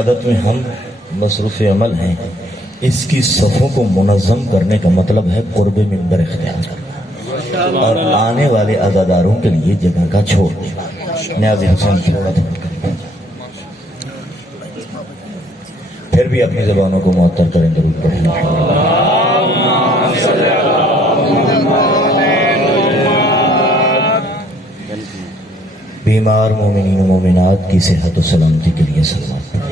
عادت میں ہم مصروف عمل ہیں، اس کی صفوں کو منظم کرنے کا مطلب ہے قرب منبر اختیار کرنا اور آنے والے عزاداروں کے لیے جگہ کا چھوڑ دینا۔ نیاز حسین تھوڑا تھا، پھر بھی اپنی زبانوں کو معطر کریں، درود پڑھیں۔ بیمار مومنین و مومنات کی صحت و سلامتی کے لیے صلوات پڑھیں۔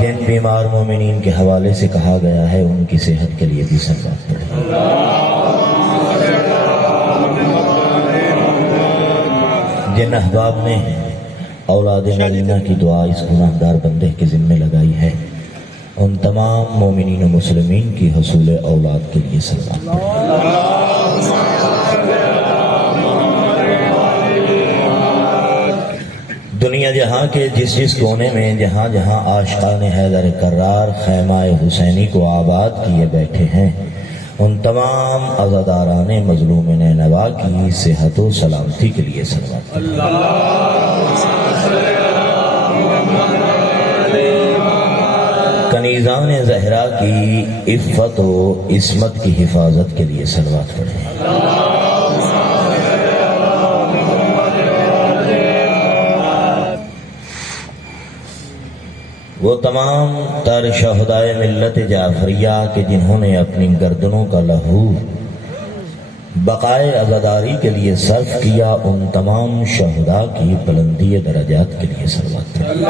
جن بیمار مومنین کے حوالے سے کہا گیا ہے ان کی صحت کے لیے بھی صلوات پڑھیں۔ جن احباب نے اولاد مدینہ کی دعا اس گناہگار بندے کے ذمہ لگائی ہے، ان تمام مومنین و مسلمین کی حصول اولاد کے لیے صلوات پڑھیں۔ دنیا جہاں کے جس جس کونے میں جہاں جہاں عاشقان حیدر کرار خیمہ حسینی کو آباد کیے بیٹھے ہیں، ان تمام عزاداران مظلوم نینوا کی صحت و سلامتی کے لیے صلوات پڑھیں۔ کنیزان زہرا کی عفت و عصمت کی حفاظت کے لیے صلوات پڑھیں۔ وہ تمام تر شہدائے ملت جعفریہ کہ جنہوں نے اپنی گردنوں کا لہو بقائے عزاداری کے لیے صرف کیا، ان تمام شہداء کی بلندی درجات کے لیے صلوات پڑھیں۔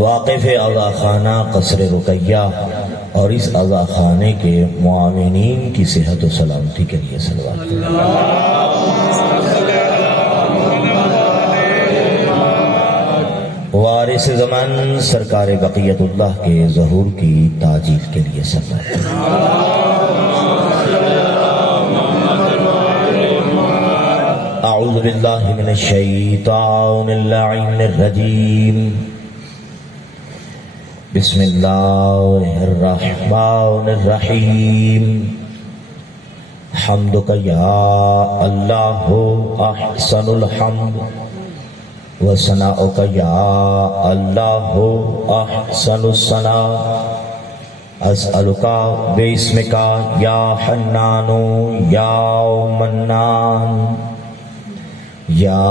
واقف عزا خانہ قصر رقیہ اور اس عزا خانے کے معاونین کی صحت و سلامتی کے لیے صلوات پڑھیں۔ وارث زمان سرکار بقیت اللہ کے ظہور کی تاجیل کے لیے صلوات پڑھیں۔ اعوذ باللہ من الشیطان اللعین الرجیم، بسم اللہ الرحمن الرحیم، حمدک یا اللہ احسن الحمد وثناؤک یا اللہ احسن الثناء، اسألک باسمک یا حنان یا منان یا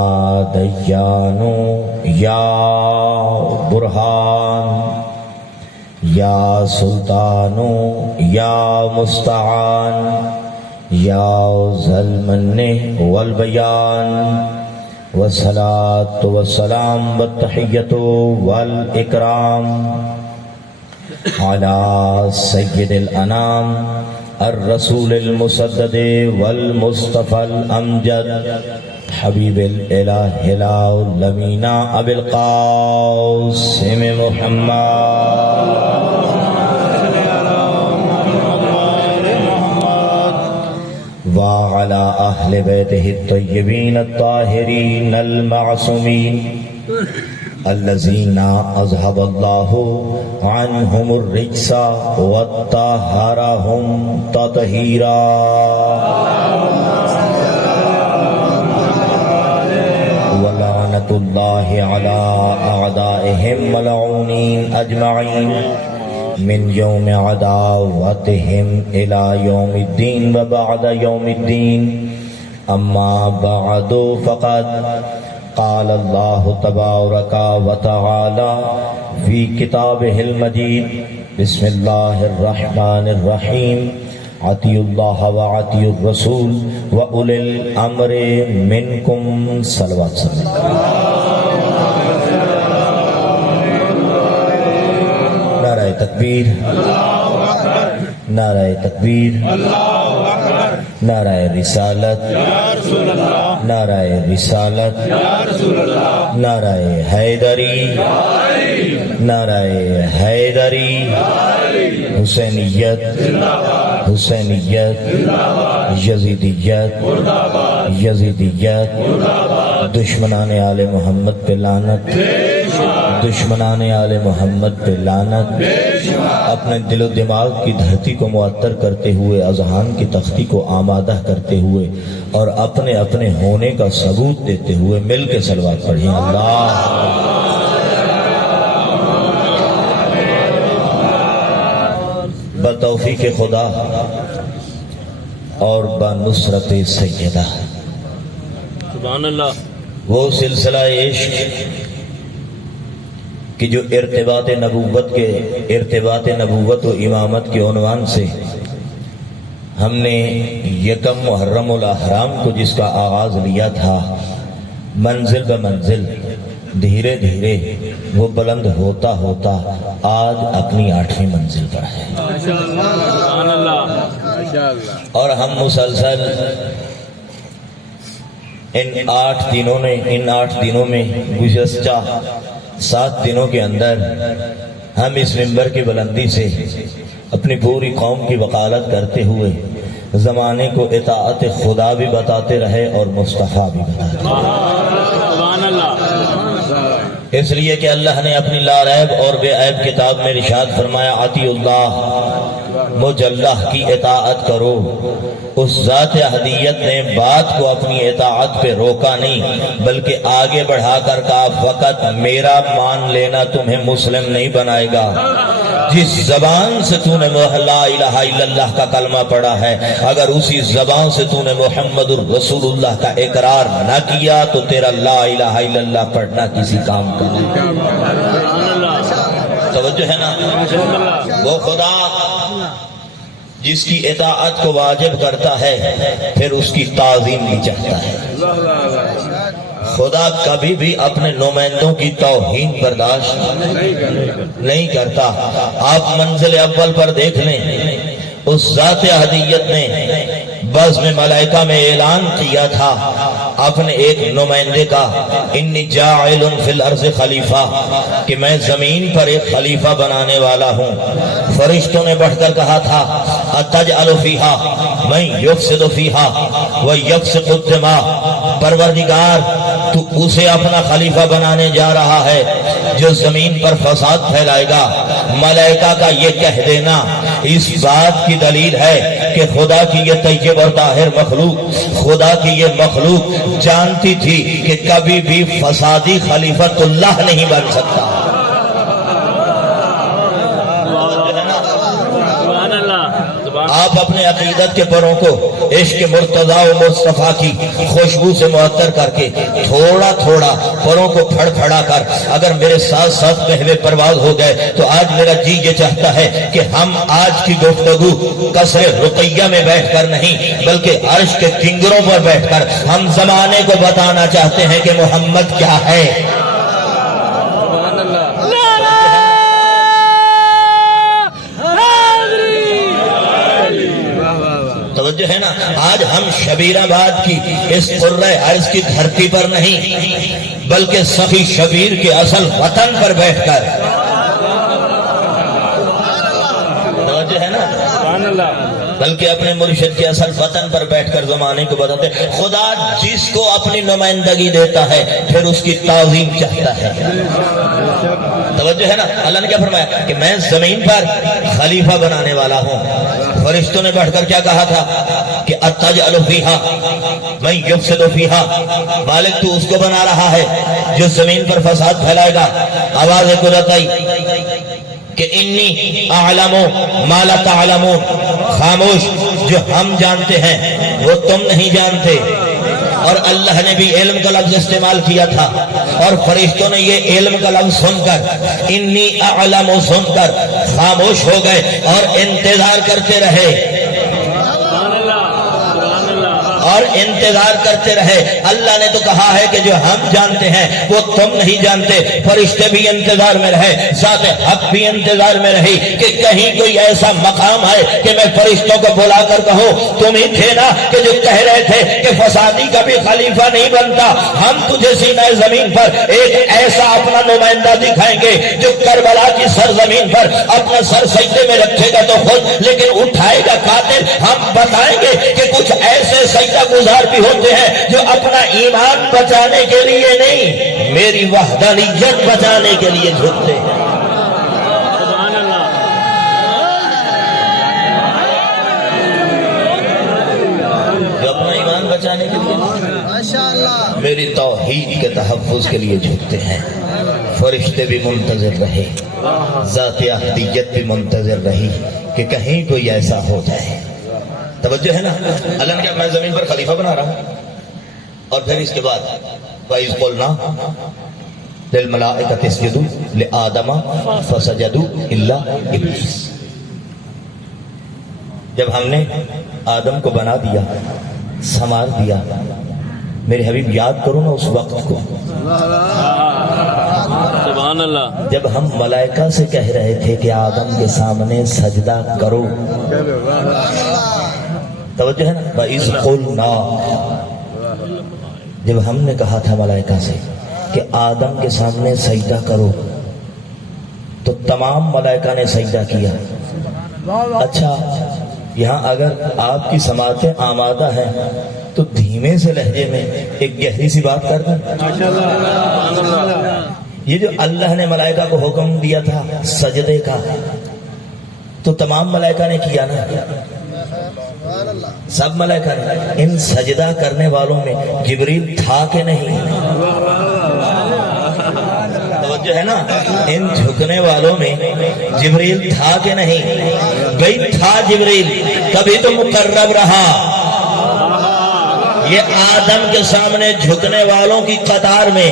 دیان یا برہان یا سلطان یا مستعان یا ذی المن والبیان، والصلاة والسلام والتحیۃ والاکرام علی سید الانام الرسول المسدد والمصطفى الامجد حبیب الالہ العالمین ابی القاسم محمد وعلى أهل بيته الطيبين الطاهرين المعصومين الذين أذهب الله عنهم الرجس وطهرهم تطهيرا، ولعنة الله على أعدائهم ملعونين أجمعين من يوم عداوتهم إلى يوم الدين وبعد يوم الدين، أما بعد فقد قال الله تبارك وتعالى في كتابه المجيد، بسم الله الرحمن الرحيم، أطيعوا الله وأطيعوا الرسول وأولي الأمر منكم، صلوات تکبیر، نعرہ تکبیر، نعرہ رسالت، نعرہ رسالت، نعرہ حیدری، نعرہ حیدری، حسینیت، حسینیت، یزیدیت، یزیدیت، دشمنان آل محمد پہ لعنت، دشمنان آل محمد پہ لعنت، اپنے دل و دماغ کی دھرتی کو معطر کرتے ہوئے، اذہان کی تختی کو آمادہ کرتے ہوئے اور اپنے اپنے ہونے کا ثبوت دیتے ہوئے مل کے صلوات پڑھیں۔ اللہ بتوفیق خدا اور بنصرت سیدہ، سبحان اللہ، وہ سلسلہ عشق کہ جو ارتباط نبوت و امامت کے عنوان سے ہم نے یکم محرم الاحرام کو جس کا آغاز لیا تھا، منزل بہ منزل دھیرے دھیرے وہ بلند ہوتا ہوتا آج اپنی 8ویں منزل پر ہے، سبحان اللہ، اور ہم مسلسل ان 8 دنوں میں گزشتہ 7 دنوں کے اندر ہم اس منبر کی بلندی سے اپنی پوری قوم کی وکالت کرتے ہوئے زمانے کو اطاعت خدا بھی بتاتے رہے اور مصطفیٰ بھی بتاتے رہے، سبحان اللہ، اس لیے کہ اللہ نے اپنی لا ریب اور بے عیب کتاب میں ارشاد فرمایا، اطیع اللہ، مجھ اللہ کی اطاعت کرو۔ اس ذات احدیت نے بات کو اپنی اطاعت پہ روکا نہیں، بلکہ آگے بڑھا کر کہا، فقط میرا مان لینا تمہیں مسلم نہیں بنائے گا۔ جس زبان سے تو نے لا الہ الا اللہ کا کلمہ پڑھا ہے، اگر اسی زبان سے تو نے محمد الرسول اللہ کا اقرار نہ کیا تو تیرا لا الہ الا اللہ پڑھنا کسی کام کا نہیں۔ توجہ ہے نا؟ وہ خدا جس کی اطاعت کو واجب کرتا ہے پھر اس کی تعظیم بھی چاہتا ہے۔ خدا کبھی بھی اپنے نمائندوں کی توہین برداشت نہیں کرتا۔ آپ منزل اول پر دیکھ لیں، اس ذات احدیت نے بزم ملائکہ میں اعلان کیا تھا اپنے ایک نمائندے کا، انی جاعل فی الارض خلیفہ، کہ میں زمین پر ایک خلیفہ بنانے والا ہوں۔ فرشتوں نے بڑھ کر کہا تھا، اتجعل فیہا من یفسد فیہا ویفسق الدماء، پروردگار تو اسے اپنا خلیفہ بنانے جا رہا ہے جو زمین پر فساد پھیلائے گا۔ ملائکہ کا یہ کہہ دینا اس بات کی دلیل ہے کہ خدا کی یہ طیب اور طاہر مخلوق، خدا کی یہ مخلوق جانتی تھی کہ کبھی بھی فسادی خلیفۃ اللہ نہیں بن سکتا۔ آپ اپنے عقیدت کے پروں کو عشق مرتضیٰ و مصطفیٰ کی خوشبو سے معطر کر کے تھوڑا تھوڑا پروں کو پھڑ پھڑا کر اگر میرے ساتھ ساتھ بہوے پرواز ہو گئے تو آج میرا جی یہ چاہتا ہے کہ ہم آج کی گفتگو قصر رقیہ میں بیٹھ کر نہیں بلکہ عرش کے کنگروں پر بیٹھ کر ہم زمانے کو بتانا چاہتے ہیں کہ محمد کیا ہے۔ توجہ ہے نا؟ آج ہم شبیر آباد کی اس قرۂ عرض کی دھرتی پر نہیں بلکہ صفی شبیر کے اصل وطن پر بیٹھ کر، توجہ ہے نا، بلکہ اپنے مرشد کے اصل وطن پر بیٹھ کر زمانے کو بتاتے ہیں۔ خدا جس کو اپنی نمائندگی دیتا ہے پھر اس کی تعظیم چاہتا ہے۔ توجہ ہے نا؟ اللہ نے کیا فرمایا کہ میں زمین پر خلیفہ بنانے والا ہوں۔ فرشتوں نے بڑھ کر کیا کہا تھا کہ اتجعل فیہا من یفسد فیہا، مالک تو اس کو بنا رہا ہے جو زمین پر فساد پھیلائے گا۔ آواز قدرت آئی کہ انی اعلم ما لا تعلمون، خاموش، جو ہم جانتے ہیں وہ تم نہیں جانتے۔ اور اللہ نے بھی علم کا لفظ استعمال کیا تھا اور فرشتوں نے یہ علم کا لفظ سن کر، انی اعلم سن کر خاموش ہو گئے اور انتظار کرتے رہے اور انتظار کرتے رہے۔ اللہ نے تو کہا ہے کہ جو ہم جانتے ہیں وہ تم نہیں جانتے۔ فرشتے بھی انتظار میں رہے، ذات حق بھی انتظار میں رہی کہ کہیں کوئی ایسا مقام ہے کہ میں فرشتوں کو بلا کر کہوں تم ہی تھے نا کہ جو کہہ رہے تھے کہ فسادی کا بھی خلیفہ نہیں بنتا، ہم تجھے سینہ زمین پر ایک ایسا اپنا نمائندہ دکھائیں گے جو کربلا کی سرزمین پر اپنا سر سجدے میں رکھے گا تو خود لیکن اٹھائے گا قاتل۔ ہم بتائیں گے کہ کچھ ایسے سجدہ گزار بھی ہوتے ہیں جو اپنا ایمان بچانے کے لیے نہیں، میری وحدانیت بچانے کے لیے جھکتے ہیں۔ توحید کے تحفظ کے لیے جھکتے ہیں. فرشتے بھی منتظر رہے, ذات احدیت بھی منتظر رہی کہ کہیں کوئی ایسا ہو جائے. توجہ ہے نا. اللہ نے کہا میں زمین پر خلیفہ بنا رہا ہوں. اور پھر اس کے بعد وَإِذْ قُلْنَا لِلْمَلَائِكَةِ اسْجُدُوا لِآدَمَ فَسَجَدُوا إِلَّا إِبْلِيسَ. جب ہم نے آدم کو بنا دیا, سنوار دیا, میرے حبیب یاد کرو نا اس وقت کو سبحان اللہ. جب ہم ملائکہ سے کہہ رہے تھے کہ آدم کے سامنے سجدہ کرو. توجہ ہے نا. وَإِذْ قُلْنَا, جب ہم نے کہا تھا ملائکہ سے کہ آدم کے سامنے سجدہ کرو تو تمام ملائکہ نے سجدہ کیا. اچھا, یہاں اگر آپ کی سماعتیں آمادہ ہیں تو دھیمے سے لہجے میں ایک گہری سی بات کر دیں. یہ جو اللہ نے ملائکہ کو حکم دیا تھا سجدے کا تو تمام ملائکہ نے کیا نا, سب ملائکہ نے. ان سجدہ کرنے والوں میں جبریل تھا کہ نہیں؟ توجہ ہے نا. ان جھکنے والوں میں جبریل تھا کہ نہیں؟ بھئی تھا جبریل, کبھی تو مقرب رہا. یہ آدم کے سامنے جھکنے والوں کی قطار میں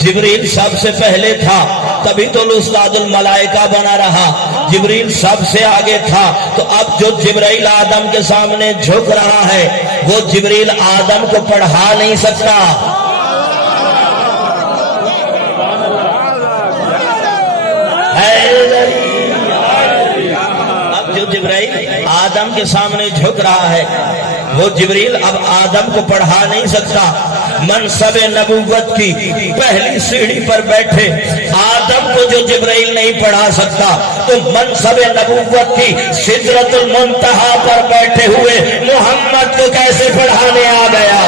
جبریل سب سے پہلے تھا, تبھی تو استاد الملائکہ بنا رہا. جبریل سب سے آگے تھا, تو اب جو جبرائیل آدم کے سامنے جھک رہا ہے وہ جبریل آدم کو پڑھا نہیں سکتا. اب جو جبرائیل آدم کے سامنے جھک رہا ہے وہ جبریل اب آدم کو پڑھا نہیں سکتا. منصب نبوت کی پہلی سیڑھی پر بیٹھے آدم کو جو جبرائیل نہیں پڑھا سکتا تو منصب نبوت کی سدرۃ المنتہا پر بیٹھے ہوئے محمد کو کیسے پڑھانے آ گیا؟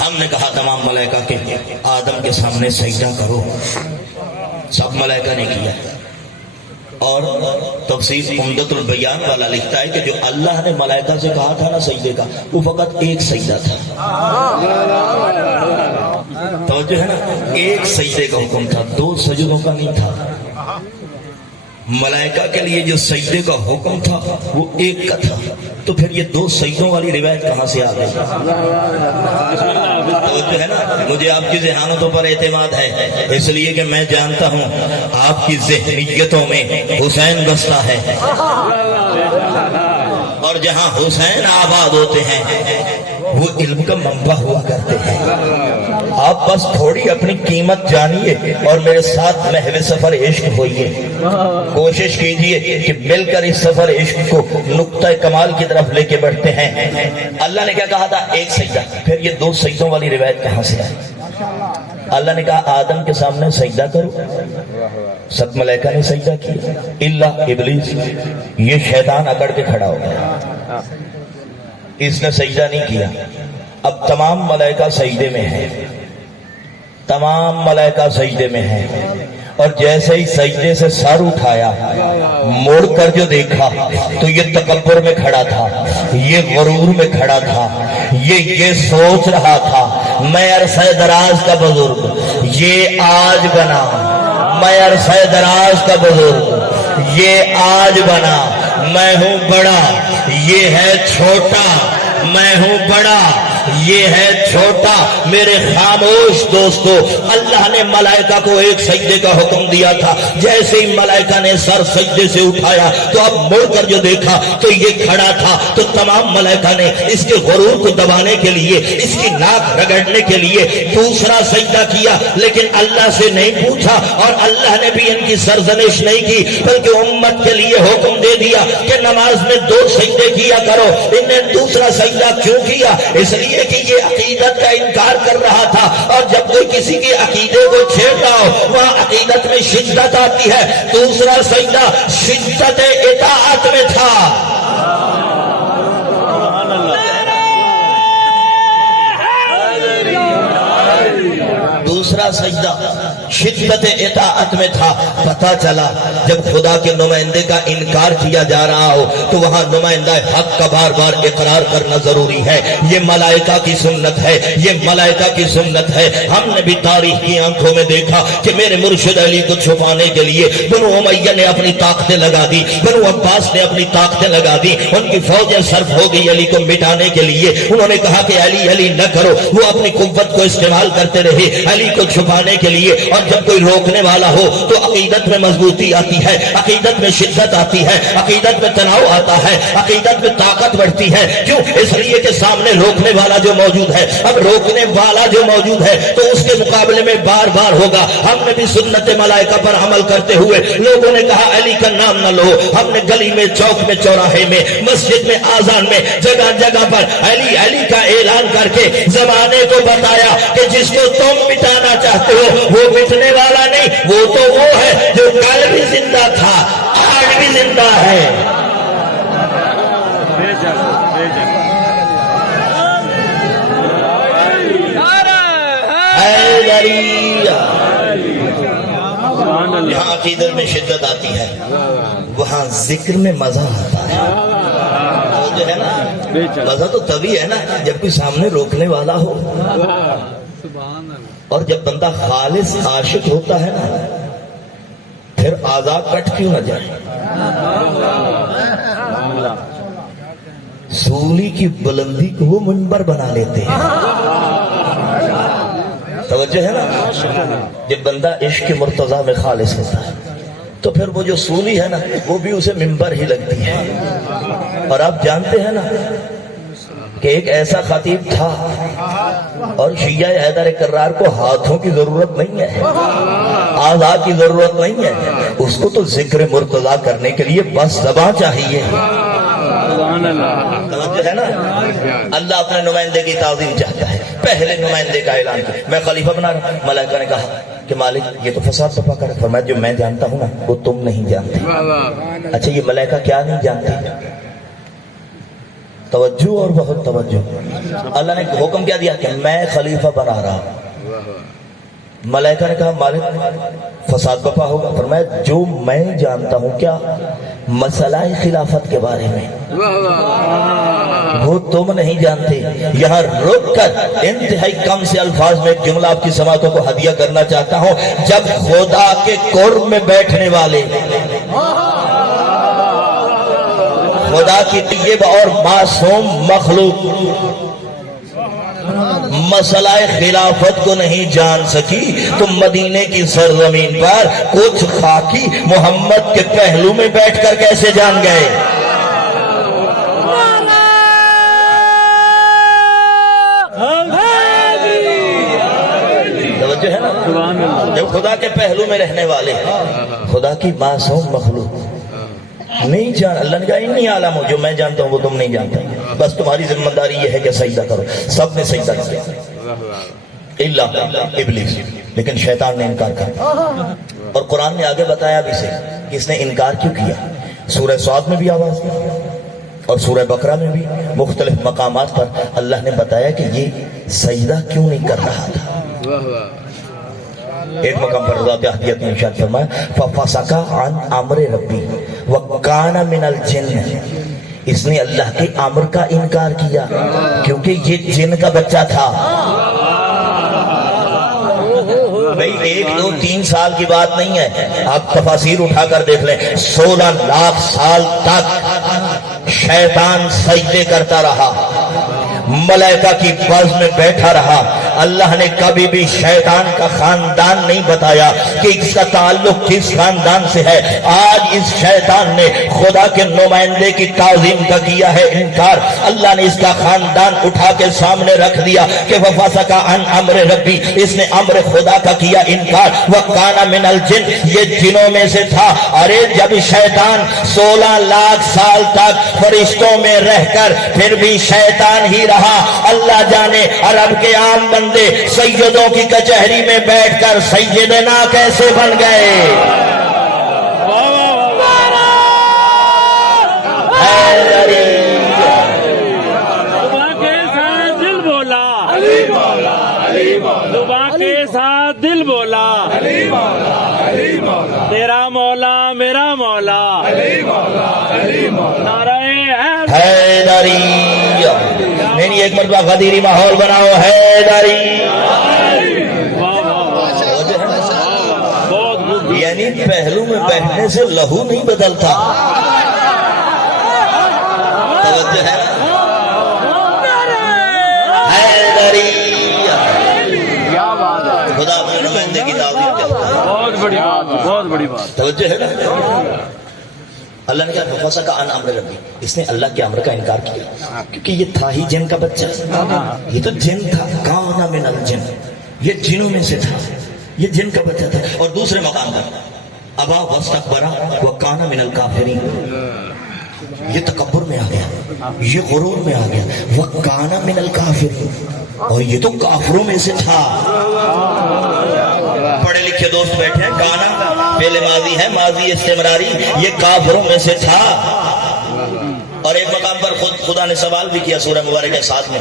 ہم نے کہا تمام ملائکہ کے آدم کے سامنے سجدہ کرو, سب ملائکہ نے کیا. اور تفسیر عمدۃ البیان والا لکھتا ہے کہ جو اللہ نے ملائکہ سے کہا تھا نا سجدے کا, وہ فقط ایک سجدہ تھا. توجہ ہے نا, ایک سجدے کا حکم تھا, 2 سجدوں کا نہیں تھا. ملائکہ کے لیے جو سجدے کا حکم تھا وہ ایک کا تھا, تو پھر یہ 2 سجدوں والی روایت کہاں سے آ گئی؟ توجہ ہے نا. مجھے آپ کی ذہانتوں پر اعتماد ہے, اس لیے کہ میں جانتا ہوں آپ کی ذہنیتوں میں حسین بستا ہے, اور جہاں حسین آباد ہوتے ہیں وہ علم کا منبع ہوا کرتے ہیں. آپ بس تھوڑی اپنی قیمت جانیے اور میرے ساتھ محو سفر عشق ہوئیے. کوشش کیجئے کہ مل کر اس سفر عشق کو نقطہ کمال کی طرف لے کے بڑھتے ہیں. اللہ نے کیا کہا تھا؟ ایک سجدہ. پھر یہ 2 سجدوں والی روایت کہاں سے آئی؟ اللہ نے کہا آدم کے سامنے سجدہ کرو, سب ملائکہ نے سجدہ کیا الا ابلیس. یہ شیطان اکڑ کے کھڑا ہو گیا, اس نے سجدہ نہیں کیا. اب تمام ملائکہ سجدے میں ہیں, تمام ملائکہ سجدے میں ہیں, اور جیسے ہی سجدے سے سر اٹھایا موڑ کر جو دیکھا تو یہ تکبر میں کھڑا تھا, یہ غرور میں کھڑا تھا, یہ سوچ رہا تھا میں عرصہ دراز کا بزرگ, یہ آج بنا. میں عرصہ دراز کا بزرگ, یہ آج بنا. میں ہوں بڑا, یہ ہے چھوٹا. میں ہوں بڑا, یہ ہے چھوٹا. میرے خاموش دوستو, اللہ نے ملائکہ کو ایک سجدے کا حکم دیا تھا. جیسے ہی ملائکہ نے سر سجدے سے اٹھایا تو اب مڑ کر جو دیکھا تو یہ کھڑا تھا. تو تمام ملائکہ نے اس کے غرور کو دبانے کے لیے, اس کی ناک رگڑنے کے لیے دوسرا سجدہ کیا, لیکن اللہ سے نہیں پوچھا اور اللہ نے بھی ان کی سرزنش نہیں کی, بلکہ امت کے لیے حکم دے دیا کہ نماز میں 2 سجدے کیا کرو. ان نے دوسرا سجدہ کیوں کیا؟ اس لیے کہ یہ عقیدت کا انکار کر رہا تھا, اور جب کوئی کسی کے عقیدے کو چھیڑ رہا ہو وہاں عقیدت میں شدت آتی ہے. دوسرا سجدہ شدت اطاعت میں تھا. کا سجدہ شدت اطاعت میں تھا. پتہ چلا جب خدا کے نمائندے کا انکار کیا جا رہا ہو تو وہاں نمائندہ حق کا بار بار اقرار کرنا ضروری ہے. یہ ملائکہ کی سنت ہے, یہ ملائکہ کی سنت ہے. ہم نے بھی تاریخ کی آنکھوں میں دیکھا کہ میرے مرشد علی کو چھپانے کے لیے بنو امیہ نے اپنی طاقتیں لگا دی, بنو عباس نے اپنی طاقتیں لگا دی, ان کی فوجیں صرف ہو گئی علی کو مٹانے کے لیے. انہوں نے کہا کہ علی علی نہ کرو, وہ اپنی قوت کو استعمال کرتے رہے علی کو چھپانے کے لیے. اور جب کوئی روکنے والا ہو تو عقیدت میں مضبوطی آتی ہے, عقیدت میں شدت آتی ہے, عقیدت میں تناؤ آتا ہے, عقیدت میں طاقت بڑھتی ہے. کیوں؟ اس لیے کہ سامنے روکنے والا جو موجود ہے, اب روکنے والا جو موجود ہے تو اس کے مقابلے میں بار بار ہوگا. ہم نے بھی سنت ملائکہ پر عمل کرتے ہوئے لوگوں نے کہا علی کا نام نہ لو. ہم نے گلی میں, چوک میں, چوراہے میں, مسجد میں, آذان میں, جگہ جگہ پر علی علی کا اعلان کر کے زمانے کو بتایا کہ جس کو تم مٹانا چاہتے ہو وہ مٹنے والا نہیں, وہ تو وہ ہے جو کل بھی زندہ تھا, آج بھی زندہ ہے. یہاں عقیدت میں شدت آتی ہے, وہاں ذکر میں مزہ آتا ہے. جو ہے نا مزہ تو تبھی ہے نا جب کوئی سامنے روکنے والا ہو, اور جب بندہ خالص عاشق ہوتا ہے نا پھر آزاد کٹ کیوں نہ جائے. سولی کی بلندی کو وہ منبر بنا لیتے ہیں. توجہ ہے نا, جب بندہ عشق مرتضیٰ میں خالص ہوتا ہے تو پھر وہ جو سولی ہے نا وہ بھی اسے منبر ہی لگتی ہے. اور آپ جانتے ہیں نا کہ ایک ایسا خطیب تھا اور شیعہ حیدر کرار کو ہاتھوں کی ضرورت نہیں ہے, آزاد کی ضرورت نہیں ہے, اس کو تو ذکر مرتضیٰ کرنے کے لیے بس زبان چاہیے. توجہ ہے نا, اللہ اپنے نمائندے کی تعظیم چاہتا ہے. پہلے نمائندے کا اعلان کیا میں خلیفہ بنا رہا ہوں. ملائکہ نے کہا کہ مالک یہ تو فساد برپا کر. فرمایا جو میں جانتا ہوں نا وہ تم نہیں جانتے. اچھا یہ ملائکہ کیا نہیں جانتے؟ توجہ اور بہت توجہ. اللہ نے حکم کیا دیا کہ میں خلیفہ بنا رہا ہوں. ملائکہ نے کہا مالک فساد برپا ہوگا. فرمایا جو میں جانتا ہوں کیا مسئلہ خلافت کے بارے میں وہ تم نہیں جانتے. یہاں رک کر انتہائی کم سے الفاظ میں ایک جملہ آپ کی سماعتوں کو ہدیہ کرنا چاہتا ہوں. جب خدا کے قرب میں بیٹھنے والے خدا کی طیب اور معصوم مخلوق مسئلہ خلافت کو نہیں جان سکی تو مدینے کی سرزمین پر کچھ خاکی محمد کے پہلو میں بیٹھ کر کیسے جان گئے؟ توجہ ہے نا, جب خدا کے پہلو میں رہنے والے خدا کی معصوم مخلوق نہیں جان, اللہ نے کہا انی عالم ہوں, جو میں جانتا ہوں وہ تم نہیں جانتا, بس تمہاری ذمہ داری یہ ہے کہ سجدہ کرو. سب نے سجدہ کیا الا ابلیس, لیکن شیطان نے انکار کیا. اور قرآن نے آگے بتایا بھی سے کہ اس نے انکار کیوں کیا. سورہ صاد میں بھی آواز دی اور سورہ بقرہ میں بھی مختلف مقامات پر اللہ نے بتایا کہ یہ سجدہ کیوں نہیں کر رہا تھا. ایک مقام پر ذات احدیت نے ارشاد فرمایا ففسق عن امر ربی وکان من الجن, اس نے اللہ کے امر کا انکار کیا کیونکہ یہ جن کا بچہ تھا. بھئی 1 2 3 سال کی بات نہیں ہے, آپ تفاسیر اٹھا کر دیکھ لیں. 16 لاکھ سال تک شیطان سجدے کرتا رہا, ملائکہ کی بز میں بیٹھا رہا. اللہ نے کبھی بھی شیطان کا خاندان نہیں بتایا کہ اس کا تعلق کس خاندان سے ہے. آج اس شیطان نے خدا کے نمائندے کی تعظیم کا کیا ہے انکار. اللہ نے اس کا خاندان اٹھا کے سامنے رکھ دیا کہ وفسق عن امر ربی, اس نے امر خدا کا کیا انکار. وکان من الجن, یہ جنوں میں سے تھا. ارے جب شیطان 16 لاکھ سال تک فرشتوں میں رہ کر پھر بھی شیطان ہی رہا, اللہ جانے عرب کے عام بندے سیدوں کی کچہری میں بیٹھ کر سیدنا کیسے بن گئے. زبان کے ساتھ دل اللہ نعرہ حیدری نہیں ایک مرتبہ غدیری ماحول بناؤ حیدری یعنی پہلو میں بیٹھنے سے لہو نہیں بدلتا توجہ ہے حیدری خدا اپنے نمائندے کی تعظیم کرتا ہے بہت بڑی بات بہت بڑی بات توجہ ہے نا اللہ نے کہا فسا کا ان امر ربی اس نے اللہ کے امر کا انکار کیا کیونکہ یہ تھا ہی جن کا بچہ یہ تو جن تھا کانا من الجن یہ جنوں میں سے تھا یہ جن کا بچہ تھا اور دوسرے مقام پر ابا واستکبرا وکانا من الکافرین یہ تکبر میں آ گیا یہ غرور میں آ گیا وکانا من الکافرین اور یہ تو کافروں میں سے تھا پڑھے لکھے دوست بیٹھے ہیں کانا پہلے ماضی ہے ماضی استمراری یہ کافروں میں سے تھا اور ایک مقام پر خدا نے سوال بھی کیا سورہ مبارکہ کے ساتھ میں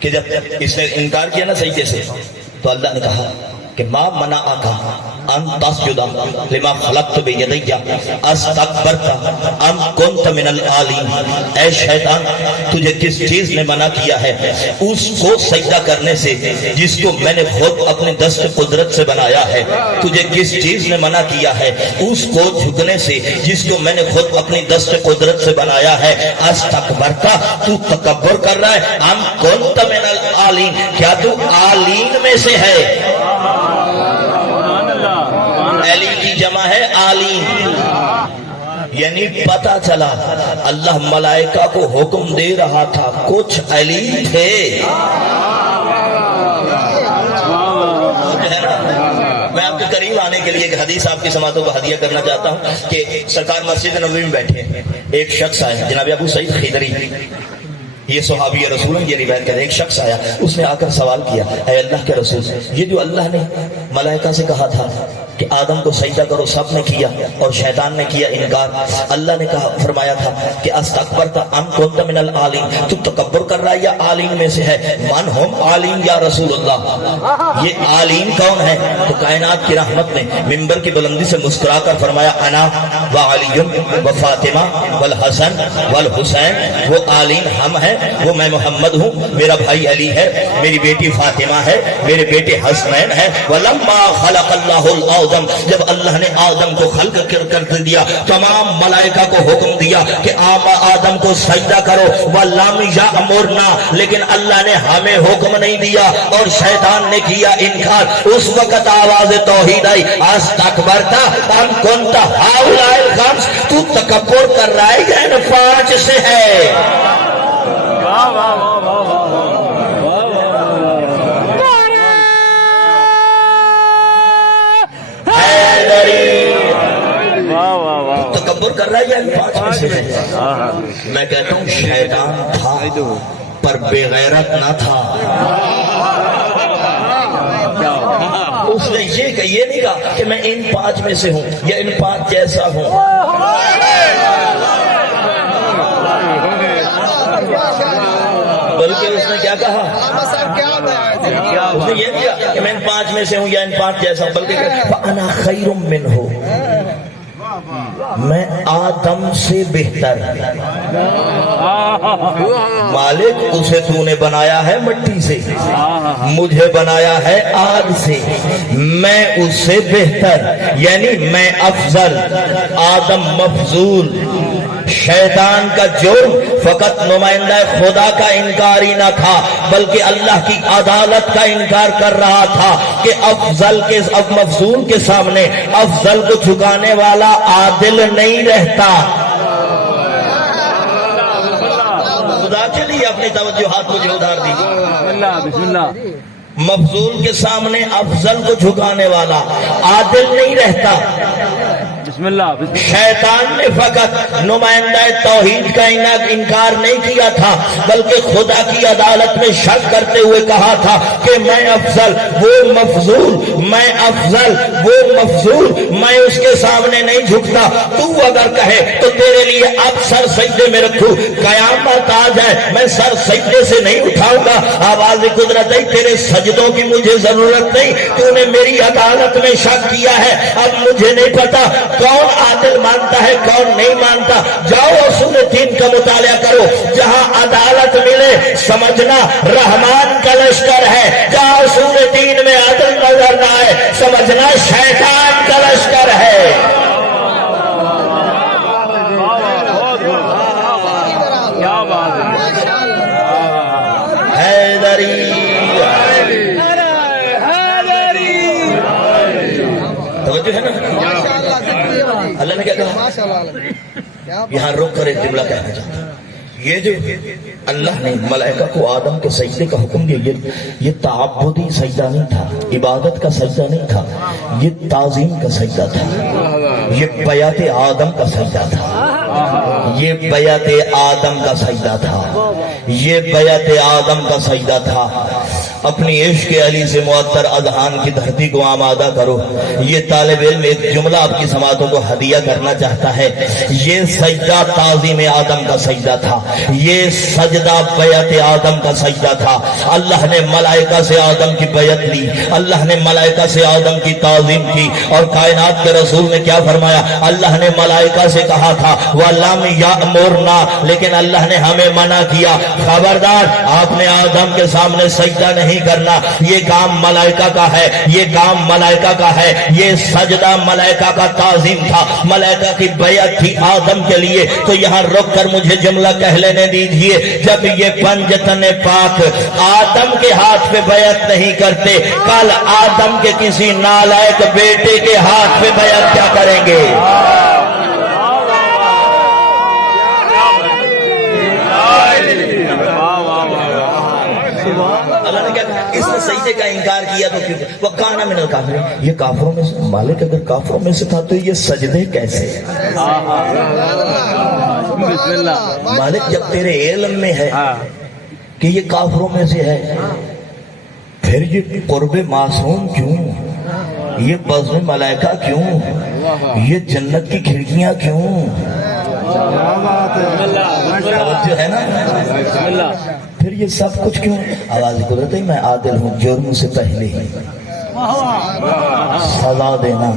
کہ جب اس نے انکار کیا نا سجدے سے تو اللہ نے کہا کہ ما منعک ان تسجد لما خلقت بیدی استکبرت ام کنت من العالین اے شیطان تجھے کس چیز نے منع کیا ہے اس کو سجدہ کرنے سے جس کو میں نے خود اپنے دست قدرت سے بنایا ہے تجھے کس چیز نے منع کیا ہے اس کو جھکنے سے جس کو میں نے خود اپنی دست قدرت سے بنایا ہے استکبرت تو تکبر کر رہا ہے ام کنت من العالین کیا تو عالین میں سے ہے علی کی جمع ہے عالین یعنی پتا چلا اللہ ملائکہ کو حکم دے رہا تھا کچھ علی تھے میں آپ کے قریب آنے کے لیے ایک حدیث آپ کی سماعتوں کو ہدیہ کرنا چاہتا ہوں کہ سرکار مسجد نبوی میں بیٹھے ایک شخص آیا جناب ابو سعید خدری یہ صحابی رسول یہ روایت کرے ایک شخص آیا اس نے آ کر سوال کیا اے اللہ کے رسول یہ جو اللہ نے ملائکہ سے کہا تھا کہ آدم کو سجدہ کرو سب نے کیا اور شیطان نے کیا انکار اللہ نے کہا فرمایا تھا کہ استکبرت ام کنت من العالین تو تکبر کر رہا ہے یا عالین میں سے ہے من ہم عالین یا رسول اللہ یہ عالین کون ہے تو کائنات کی رحمت نے منبر کی بلندی سے مسکرا کر فرمایا انا و علی و فاطمہ والحسن والحسین وہ عالین ہم ہیں وہ میں محمد ہوں میرا بھائی علی ہے میری بیٹی فاطمہ ہے میرے بیٹے حسنین ہے ولما خلق اللہ آدم جب اللہ نے آدم کو خلق کر دیا تمام ملائکہ کو حکم دیا کہ آدم کو سجدہ کرو وَلَمْ يَأْمُرْنَا لیکن اللہ نے ہمیں حکم نہیں دیا اور شیطان نے کیا انکار اس وقت آواز توحید آئی استکبرت ام کنت ہؤلاء الخمس تو تکبر کر رہا ہے یا ان پانچ سے ہے تکبر کر رہا ہے یا ان پانچ میں سے ہے میں کہتا ہوں شیطان تھا پر بے غیرت نہ تھا اس نے یہ نہیں کہا کہ میں ان پانچ میں سے ہوں یا ان پانچ جیسا ہوں بلکہ اس نے کیا کہا اس نے یہ کہا کہ میں ان پانچ میں سے ہوں یا ان پانچ جیسا ہوں بلکہ فَأَنَا خَيْرٌ مِّنْهُ میں آدم سے بہتر مالک اسے تو نے بنایا ہے مٹی سے مجھے بنایا ہے آگ سے میں اس سے بہتر یعنی میں افضل آدم مفضول شیطان کا جرم فقط نمائندہ خدا کا انکار ہی نہ تھا بلکہ اللہ کی عدالت کا انکار کر رہا تھا کہ افضل کے مفضول کے سامنے افضل کو جھکانے والا عادل نہیں رہتا خدا کے لیے اپنی توجہات مجھے ادھار دیجیے بسم اللہ مفضول کے سامنے افضل کو جھکانے والا عادل نہیں رہتا بسم اللہ شیطان نے فقط نمائندہ توحید کا انکار نہیں کیا تھا بلکہ خدا کی عدالت میں شک کرتے ہوئے کہا تھا کہ میں افضل وہ مفضول میں افضل وہ مفضول میں اس کے سامنے نہیں جھکتا تو اگر کہے تو تیرے لیے اب سر سجدے میں رکھوں قیامت آ جائے میں سر سجدے سے نہیں اٹھاؤں گا آواز قدرت ہے تیرے سجدوں کی مجھے ضرورت نہیں تو نے میری عدالت میں شک کیا ہے اب مجھے نہیں پتا کون عادل مانتا ہے کون نہیں مانتا. جاؤ اصول دین کا مطالعہ کرو. جہاں عدالت ملے سمجھنا رحمان کا لشکر ہے. جہاں اصول دین میں عدل نظر نہ آئے سمجھنا شیطان کا لشکر ہے. کیا بات ہے. حیدری توجہ ہے نا. اللہ نے کیا کہا؟ یہاں رک کر ایک جملہ کہنا چاہتا ہوں. یہ جو اللہ نے ملائکہ کو آدم کے سجدے کا حکم دیا یہ تعبدی سجدہ نہیں تھا, عبادت کا سجدہ نہیں تھا, یہ تعظیم کا سجدہ تھا. یہ بیعت آدم کا سجدہ تھا. یہ بیعت آدم کا سجدہ تھا. یہ بیعت آدم کا سجدہ تھا. اپنی عشق علی سے معطر اذہان کی دھرتی کو آمادہ کرو. یہ طالب علم ایک جملہ آپ کی سماعتوں کو ہدیہ کرنا چاہتا ہے. یہ سجدہ تعظیم آدم کا سجدہ تھا. یہ سجدہ بیعت آدم کا سجدہ تھا. اللہ نے ملائکہ سے آدم کی بیعت لی, اللہ نے ملائکہ سے آدم کی تعظیم کی. اور کائنات کے رسول نے کیا فرمایا؟ اللہ نے ملائکہ سے کہا تھا وَلَمْ يَأْمُرْنَا, لیکن اللہ نے ہمیں منع کیا خبردار آپ نے آدم کے سامنے سجدہ نہیں کرنا. یہ کام ملائکہ کا ہے, یہ کام ملائکہ کا ہے. یہ سجدہ ملائکہ کا تعظیم تھا, ملائکہ کی بیعت تھی آدم کے لیے. تو یہاں رک کر مجھے جملہ کہہ لینے دیجئے. جب یہ پنجتن پاک آدم کے ہاتھ پہ بیعت نہیں کرتے, کل آدم کے کسی نالائق بیٹے کے ہاتھ پہ بیعت کیا کریں گے؟ اللہ نے کیا کہا؟ اس نے سجدے کا انکار کیا تو کیوں؟ وَقَانَ مِنَ الْكَافِرِينَ. یہ کافروں میں سے, مالک اگر کافروں میں سے تھا تو یہ سجدے کیسے؟ مالک جب تیرے علم میں ہے کہ یہ کافروں میں سے ہے, پھر یہ قرب معصوم کیوں؟ یہ بزم ملائکہ کیوں؟ یہ جنت کی کھڑکیاں کیوں؟ جو ہے نا, پھر یہ سب کچھ کیوں؟ آواز قدرت ہے میں عادل ہوں, جرم سے پہلے ہی سزا دینا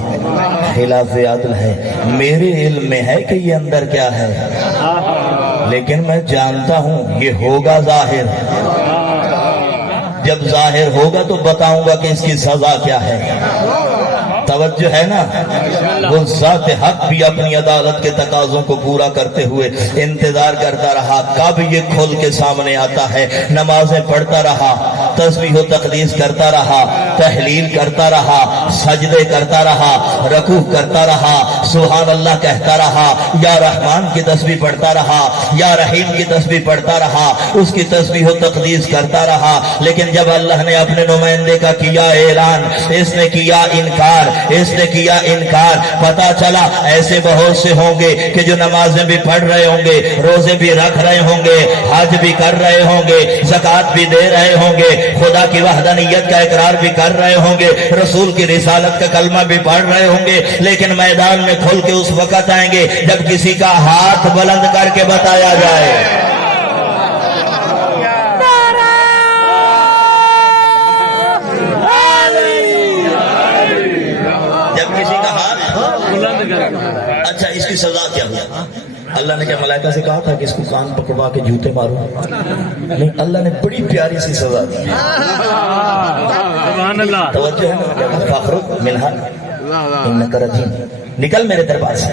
خلاف عدل ہے. میرے علم میں ہے کہ یہ اندر کیا ہے, لیکن میں جانتا ہوں یہ ہوگا ظاہر. جب ظاہر ہوگا تو بتاؤں گا کہ اس کی سزا کیا ہے. توجہ ہے نا. وہ ذات حق بھی اپنی عدالت کے تقاضوں کو پورا کرتے ہوئے انتظار کرتا رہا کب یہ کھل کے سامنے آتا ہے. نمازیں پڑھتا رہا, تسبیح و تقدیس کرتا رہا, تحلیل کرتا رہا, سجدے کرتا رہا, رکوع کرتا رہا, سبحان اللہ کہتا رہا, یا رحمان کی تسبیح پڑھتا رہا, یا رحیم کی تسبیح پڑھتا رہا, اس کی تسبیح و تقدیس کرتا رہا. لیکن جب اللہ نے اپنے نمائندے کا کیا اعلان, اس نے کیا انکار, اس نے کیا انکار. پتا چلا ایسے بہت سے ہوں گے کہ جو نمازیں بھی پڑھ رہے ہوں گے, روزے بھی رکھ رہے ہوں گے, حج بھی کر رہے ہوں گے, زکوٰۃ بھی دے رہے ہوں گے, خدا کی وحدانیت کا اقرار بھی کر رہے ہوں گے, رسول کی رسالت کا کلمہ بھی پڑھ رہے ہوں گے. لیکن میدان میں کھل کے اس وقت آئیں گے جب کسی کا ہاتھ بلند کر کے بتایا جائے. اچھا اس کی سزا کیا ہوا؟ اللہ نے کیا ملائکہ سے کہا تھا کہ اس کو کان پکڑوا کے جوتے مارو؟ نہیں, اللہ نے بڑی پیاری سی سزا دی. توجہ ہے نا. فخرج منہا انک رجیم, نکل میرے دربار سے.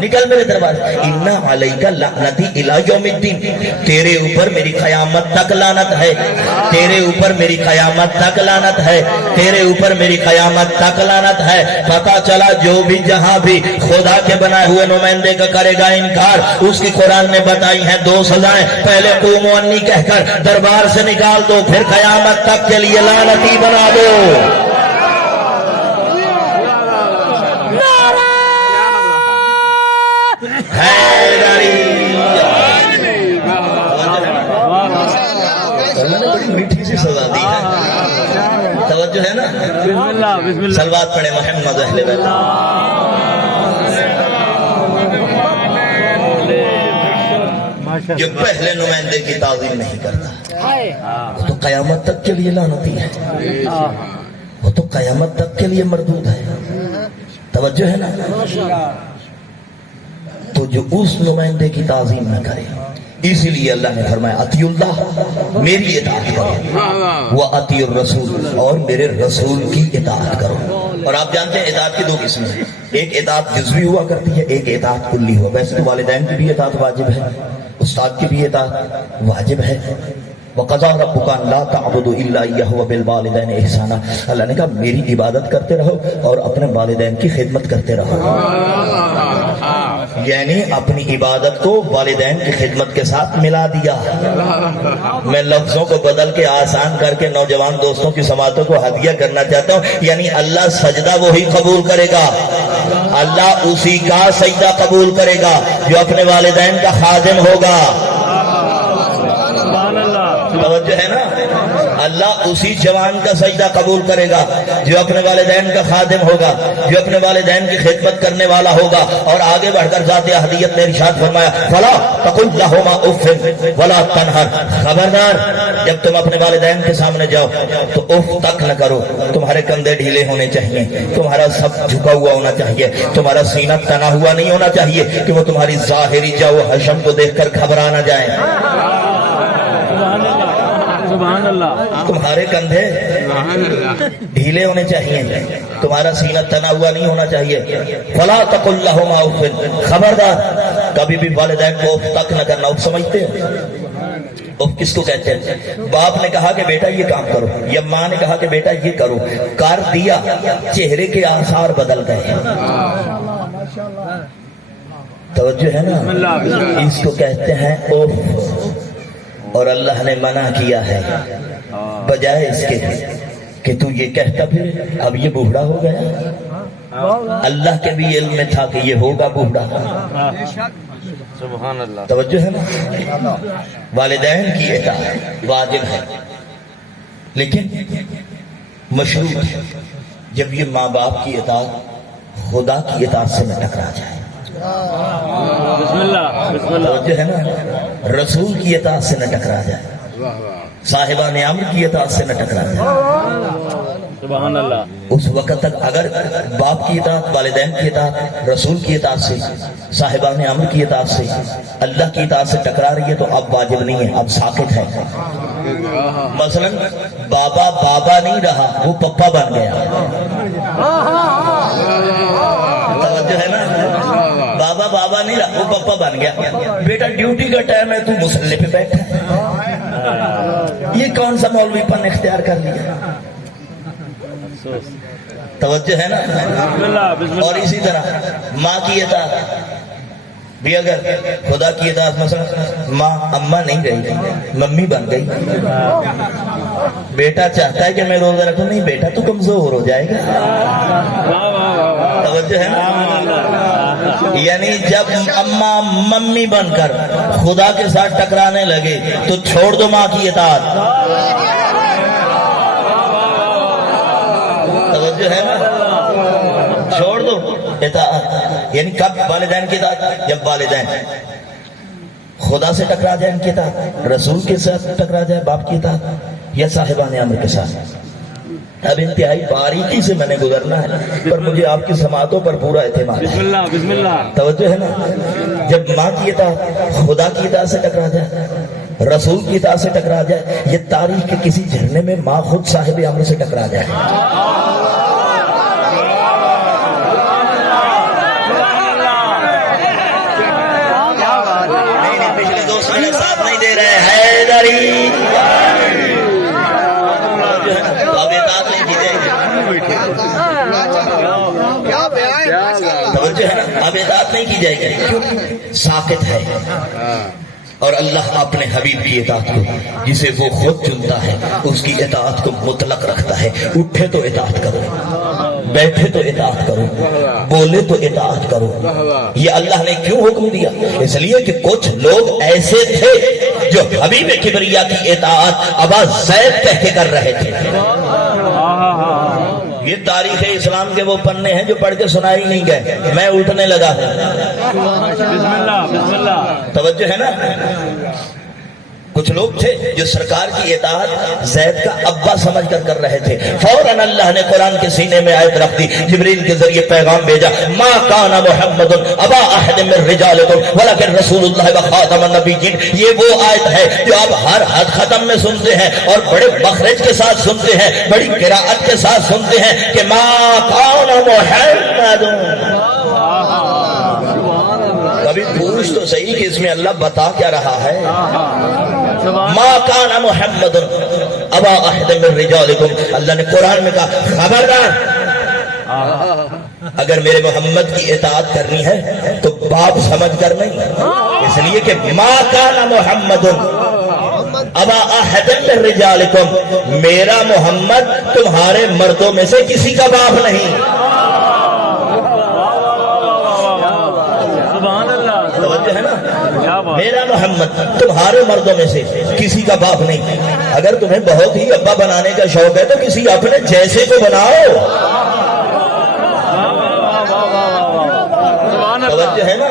نکل میرے دربار سے. ان علیک لعنتی الی یوم الدین, تیرے اوپر میری قیامت تک لعنت ہے, تیرے اوپر میری قیامت تک لعنت ہے, تیرے اوپر میری قیامت تک لعنت ہے. پتا چلا جو بھی جہاں بھی خدا کے بنائے ہوئے نمائندے کا کرے گا انکار, اس کی قرآن نے بتائی ہیں 2 سزائیں. پہلے قوموا انی کہہ کر دربار سے نکال دو, پھر قیامت تک کے لیے لعنتی بنا دو. اللہ نے بڑی میٹھی سی سزا دی ہے. توجہ ہے نا. صلوات پڑھے محمد اہل بیت. جو پہلے نمائندے کی تعظیم نہیں کرتا تو قیامت تک کے لیے لعنتی ہے. وہ تو قیامت تک کے لیے مردود ہے. توجہ ہے نا. تو جو اس نمائندے کی تعظیم نہ کرے، اسی لیے اللہ نے فرمایا اطیع اللہ، میری اطاعت کرو، وہ اطیع الرسول، اور میرے رسول کی اطاعت کرو. اور آپ جانتے ہیں اطاعت کی دو قسمیں ہیں، ایک اطاعت جزوی ہوا کرتی ہے، ایک اطاعت کلی ہوا. ویسے تو والدین کی بھی اطاعت واجب ہے، استاد کی بھی اطاعت واجب ہے. وَقَضَىٰ رَبُّكَ أَن لَّا تَعْبُدُوا إِلَّا إِيَّاهُ وَبِالْوَالِدَيْنِ إِحْسَانًا. اللہ نے کہا میری عبادت کرتے رہو اور اپنے والدین کی خدمت کرتے رہو. یعنی اپنی عبادت کو والدین کی خدمت کے ساتھ ملا دیا. میں لفظوں کو بدل کے آسان کر کے نوجوان دوستوں کی سماعتوں کو ہدیہ کرنا چاہتا ہوں. یعنی اللہ سجدہ وہی قبول کرے گا، اللہ اسی کا سجدہ قبول کرے گا جو اپنے والدین کا خادم ہوگا. توجہ ہے نا. اللہ اسی جوان کا سجدہ قبول کرے گا جو اپنے والدین کا خادم ہوگا، جو اپنے والدین کی خدمت کرنے والا ہوگا. اور آگے بڑھ کر ذات احدیت نے ارشاد فرمایا فلا تقل لهما اف ولا تنهر. خبردار جب تم اپنے والدین کے سامنے جاؤ تو اف تک نہ کرو. تمہارے کندھے ڈھیلے ہونے چاہیے، تمہارا سب جھکا ہوا ہونا چاہیے، تمہارا سینہ تنا ہوا نہیں ہونا چاہیے کہ وہ تمہاری ظاہری جاؤ حشم کو دیکھ کر گھبرا نہ جائیں. سبحان اللہ. تمہارے کندھے ڈھیلے ہونے چاہیے، تمہارا سینہ تنا ہوا نہیں ہونا چاہیے. فلا تقل لهما اف. خبردار کبھی بھی والدین کو اف تک نہ کرنا. اف سمجھتے ہیں اف کس کو کہتے ہیں؟ باپ نے کہا کہ بیٹا یہ کام کرو، یا ماں نے کہا کہ بیٹا یہ کرو، کر دیا، چہرے کے آثار بدل گئے. توجہ ہے نا. اس کو کہتے ہیں اف. اور اللہ نے منع کیا ہے بجائے اس کے کہ تو یہ کہتا پھر اب یہ بوڑھا ہو گیا. اللہ کے بھی علم میں تھا کہ یہ ہوگا بوڑھا. سبحان اللہ. توجہ ہے نا. والدین کی اطاعت واجب ہے لیکن مشروط ہے جب یہ ماں باپ کی اطاعت خدا کی اطاعت سے نہ ٹکرا جائے. بسم اللہ بسم اللہ. توجہ ہے نا. رسول کی اطاعت سے نہ ٹکرا جائے، صاحبان امر کی اطاعت سے نہ ٹکرا جائے. سبحان اللہ. اس وقت تک اگر باپ کی اطاعت، والدین کی اطاعت، رسول کی اطاعت سے، صاحبان امر کی اطاعت سے، اللہ کی اطاعت سے ٹکرا رہی ہے تو اب واجب نہیں ہے، اب ساقط ہے. مثلا بابا بابا نہیں رہا، وہ پپا بن گیا. توجہ ہے نا. بابا بابا نہیں رہا، وہ پپا بن گیا. بیٹا ڈیوٹی کا ٹائم ہے، تو مسلح پہ بیٹھا ہے. یہ کون سا مولوی پن اختیار کر لیا. توجہ ہے نا. اور اسی طرح ماں کی اطاعت بھی اگر خدا کی اطاعت مثلا ماں اماں نہیں رہی، ممی بن گئی. بیٹا چاہتا ہے کہ میں روزہ رکھوں، نہیں بیٹا تو کمزور ہو جائے گا. توجہ ہے نا. یعنی جب اماں ممی بن کر خدا کے ساتھ ٹکرانے لگے تو چھوڑ دو ماں کی اطاعت. توجہ ہے نا. چھوڑ دو اطاعت. یعنی کب والدین کی اطاعت؟ جب والدین خدا سے ٹکرا جائے، ان کی اطاعت، رسول کے ساتھ ٹکرا جائے باپ کی اطاعت، یا صاحبان امر کے ساتھ. اب انتہائی باریکی سے میں نے گزرنا ہے پر مجھے آپ کی سماعتوں پر پورا اعتماد بسم ہے. اللہ بسم اللہ. توجہ ہے نا. جب ماں کی اطاعت خدا کی اطاعت سے ٹکرا جائے، رسول کی اطاعت سے ٹکرا جائے، یہ تاریخ کے کسی جھرنے میں ماں خود صاحب امر سے ٹکرا جائے. پچھلے دوست میرے ساتھ نہیں دے رہے ہیں. اب اطاعت نہیں کی جائے گی. توجہ ہے نا. اب اطاعت نہیں کی جائے گی کیونکہ ساقط ہے. اور اللہ اپنے حبیب کی اطاعت کو جسے وہ خود چنتا ہے اس کی اطاعت کو مطلق رکھتا ہے. اٹھے تو اطاعت کرو، بیٹھے تو اطاعت کرو، بولے تو اطاعت کرو. یہ اللہ نے کیوں حکم دیا؟ اس لیے کہ کچھ لوگ ایسے تھے جو حبیب کبریا کی اطاعت ابا زید کہہ کے کر رہے تھے. یہ تاریخ اسلام کے وہ پنے ہیں جو پڑھ کے سنائی نہیں گئے. میں اٹھنے لگا ہوں. بسم اللہ بسم اللہ. توجہ ہے نا. کچھ لوگ تھے جو سرکار کی اطاعت زید کا ابا سمجھ کر رہے تھے، فوراً اللہ نے قرآن کے سینے میں آیت رکھ دی، جبریل کے ذریعے پیغام بھیجا، ما کان محمد ابا احد من رجالکم ولکن رسول اللہ وخاتم النبیین۔ یہ وہ آیت ہے جو آپ ہر حد ختم میں سنتے ہیں اور بڑے مخرج کے ساتھ سنتے ہیں، بڑی قراءت کے ساتھ سنتے ہیں کہ ما کان محمد۔ کبھی پوچھ تو صحیح کہ اس میں اللہ بتا کیا رہا ہے؟ ما کان محمد ابا احد من رجالکم۔ اللہ نے قرآن میں کہا خبردار، اگر میرے محمد کی اطاعت کرنی ہے تو باپ سمجھ کر نہیں، اس لیے کہ ما کان محمد ابا احد من رجالکم، میرا محمد تمہارے مردوں میں سے کسی کا باپ نہیں۔ ہے نا، میرا محمد تمہارے مردوں میں سے کسی کا باپ نہیں۔ اگر تمہیں بہت ہی ابا بنانے کا شوق ہے تو کسی اپنے جیسے کو بناؤ۔ توجہ ہے نا،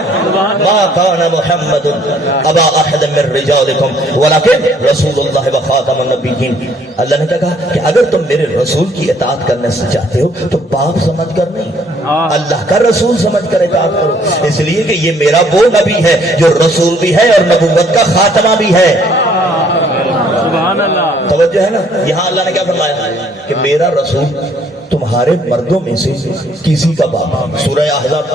ما کان محمد ابا احد من رجالکم ولکن رسول اللہ وخاتم النبیین۔ اللہ نے کہا کہ اگر تم میرے رسول کی اطاعت کرنے سے چاہتے ہو تو باپ سمجھ کر نہیں، اللہ کا رسول سمجھ کر اطاعت کرو، اس لیے کہ یہ میرا وہ نبی ہے جو رسول بھی ہے اور نبوت کا خاتمہ بھی ہے۔ سبحان اللہ۔ توجہ ہے نا، یہاں اللہ نے کیا فرمایا کہ میرا رسول تمہارے مردوں میں سے کسی کا باپ۔ سورہ احزاب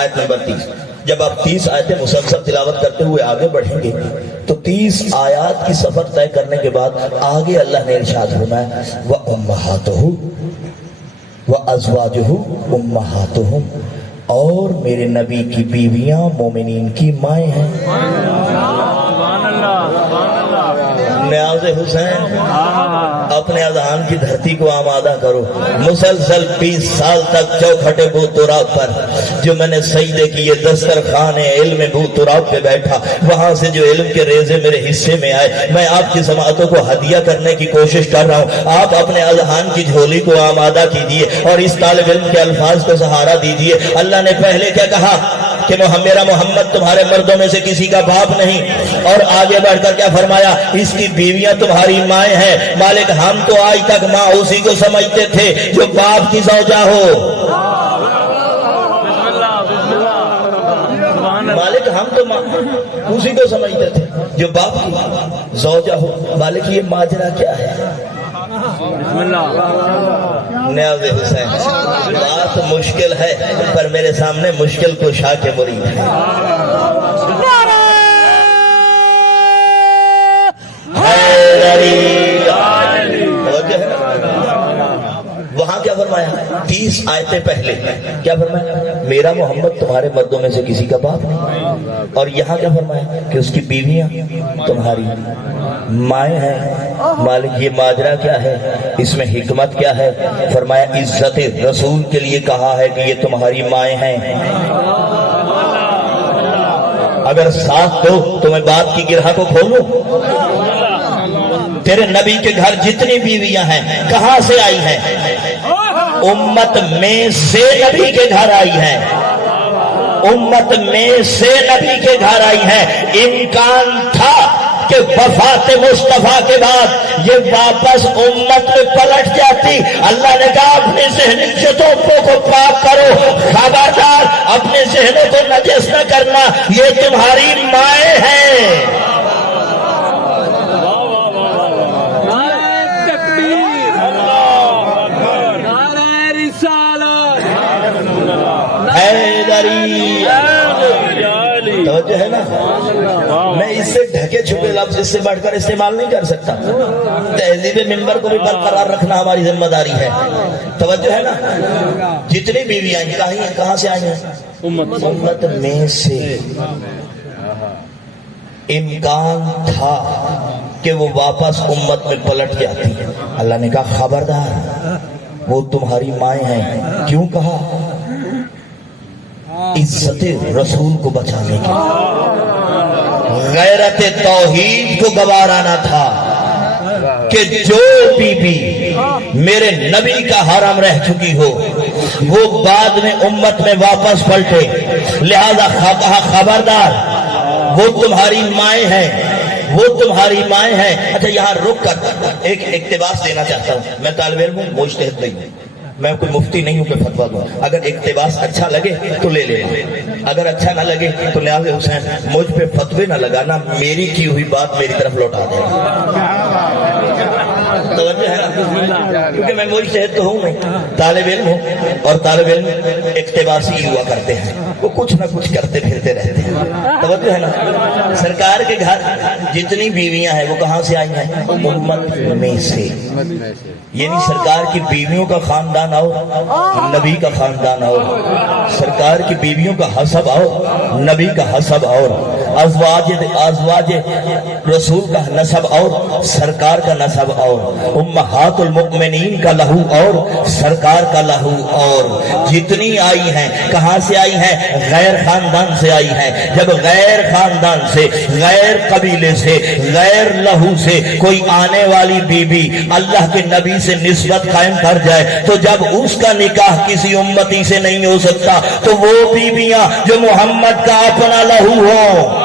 آیت نمبر 30۔ جب آپ 30 آیتیں مسلسل تلاوت کرتے ہوئے آگے بڑھیں گے تو 30 آیات کی سفر طے کرنے کے بعد آگے اللہ نے ارشاد فرمایا وَأُمَّهَاتُهُ وَأَزْوَاجُهُ أُمَّهَاتُهُم، اور میرے نبی کی بیویاں مومنین کی مائیں ہیں۔ نیاز حسین اپنے اذہان کی دھرتی کو آمادہ کرو۔ مسلسل 20 سال تک چوکھٹے بو تراب پر جو میں نے سجدے کیے، دسترخوان علم بو تراب پہ بیٹھا، وہاں سے جو علم کے ریزے میرے حصے میں آئے میں آپ کی سماعتوں کو ہدیہ کرنے کی کوشش کر رہا ہوں۔ آپ اپنے اذہان کی جھولی کو آمادہ کیجیے اور اس طالب علم کے الفاظ کو سہارا دیجیے۔ اللہ نے پہلے کیا کہا کہ میرا محمد تمہارے مردوں میں سے کسی کا باپ نہیں، اور آگے بڑھ کر کیا فرمایا، اس کی بیویاں تمہاری مائیں ہیں۔ مالک ہم تو آج تک ماں اسی کو سمجھتے تھے جو باپ کی زوجہ ہو۔ مالک ہم تو ماں اسی کو سمجھتے تھے جو باپ کی زوجہ ہو۔ مالک یہ ماجرا کیا ہے؟ نیاز حسین بات مشکل ہے پر میرے سامنے مشکل کشا کے مرید ہے۔ وہاں کیا فرمایا؟ 30 آیتیں پہلے کیا فرمایا؟ میرا محمد تمہارے مردوں میں سے کسی کا باپ نہیں، اور یہاں کیا فرمایا کہ اس کی بیویاں تمہاری مائیں ہیں۔ مالک یہ ماجرا کیا ہے؟ اس میں حکمت کیا ہے؟ فرمایا عزت رسول کے لیے کہا ہے کہ یہ تمہاری مائیں ہیں۔ اگر ساتھ دو تو میں بات کی گرہ کو کھولوں۔ تیرے نبی کے گھر جتنی بیویاں ہیں کہاں سے آئی ہیں؟ امت میں سے نبی کے گھر آئی ہیں، امت میں سے نبی کے گھر آئی ہیں۔ امکان تھا کہ وفات مصطفیٰ کے بعد یہ واپس امت میں پلٹ جاتی۔ اللہ نے کہا اپنے ذہنی شتوپوں کو پاک کرو، خبردار اپنے ذہنوں کو نجس نہ کرنا، یہ تمہاری مائیں ہیں۔ توجہ ہے نا، میں اس سے ڈھکے چھپے لفظ اس سے بڑھ کر استعمال نہیں کر سکتا۔ تہذیب منبر کو بھی برقرار رکھنا ہماری ذمہ داری ہے۔ توجہ ہے نا، جتنی بیویاں کہاں سے آئی ہیں؟ امت میں سے۔ امکان تھا کہ وہ واپس امت میں پلٹ جاتی۔ اللہ نے کہا خبردار وہ تمہاری مائیں ہیں۔ کیوں کہا؟ عزت رسول کو بچانے کے، غیرت توحید کو گوارا نہ تھا کہ جو بی بی میرے نبی کا حرم رہ چکی ہو وہ بعد میں امت میں واپس پلٹے۔ لہذا خبردار وہ تمہاری مائیں ہیں۔ وہ تمہاری مائیں ہیں. اچھا یہاں رک کر ایک اقتباس دینا چاہتا ہوں. میں طالب علم ہوں, مجتہد نہیں ہوں, میں کوئی مفتی نہیں ہوں کہ فتویٰ دوں. اگر اقتباس اچھا لگے تو لے لینا, اگر اچھا نہ لگے تو نیاز حسین مجھ پہ فتوے نہ لگانا, میری کی ہوئی بات میری طرف لوٹا دینا. توجہ ہے نا, کیونکہ میں مجتہد تو ہوں نہیں, طالب علم ہوں, اور طالب علم اقتباسی ہوا کرتے ہیں, وہ کچھ نہ کچھ کرتے پھرتے رہتے ہیں. توجہ ہے نا. سرکار کے گھر جتنی بیویاں ہیں وہ کہاں سے آئی ہیں؟ امت میں سے. یعنی سرکار کی بیویوں کا خاندان آؤ, نبی کا خاندان آؤ. سرکار کی بیویوں کا حسب آؤ, نبی کا حسب اور ازواج رسول کا نسب اور سرکار کا نسب اور امہات المؤمنین کا لہو اور سرکار کا لہو اور. جتنی آئی ہیں کہاں سے آئی ہیں؟ غیر خاندان سے آئی ہیں. جب غیر خاندان سے, غیر قبیلے سے, غیر لہو سے کوئی آنے والی بی بی اللہ کے نبی سے نسبت قائم کر جائے تو جب اس کا نکاح کسی امتی سے نہیں ہو سکتا تو وہ بیویاں جو محمد کا اپنا لہو ہو,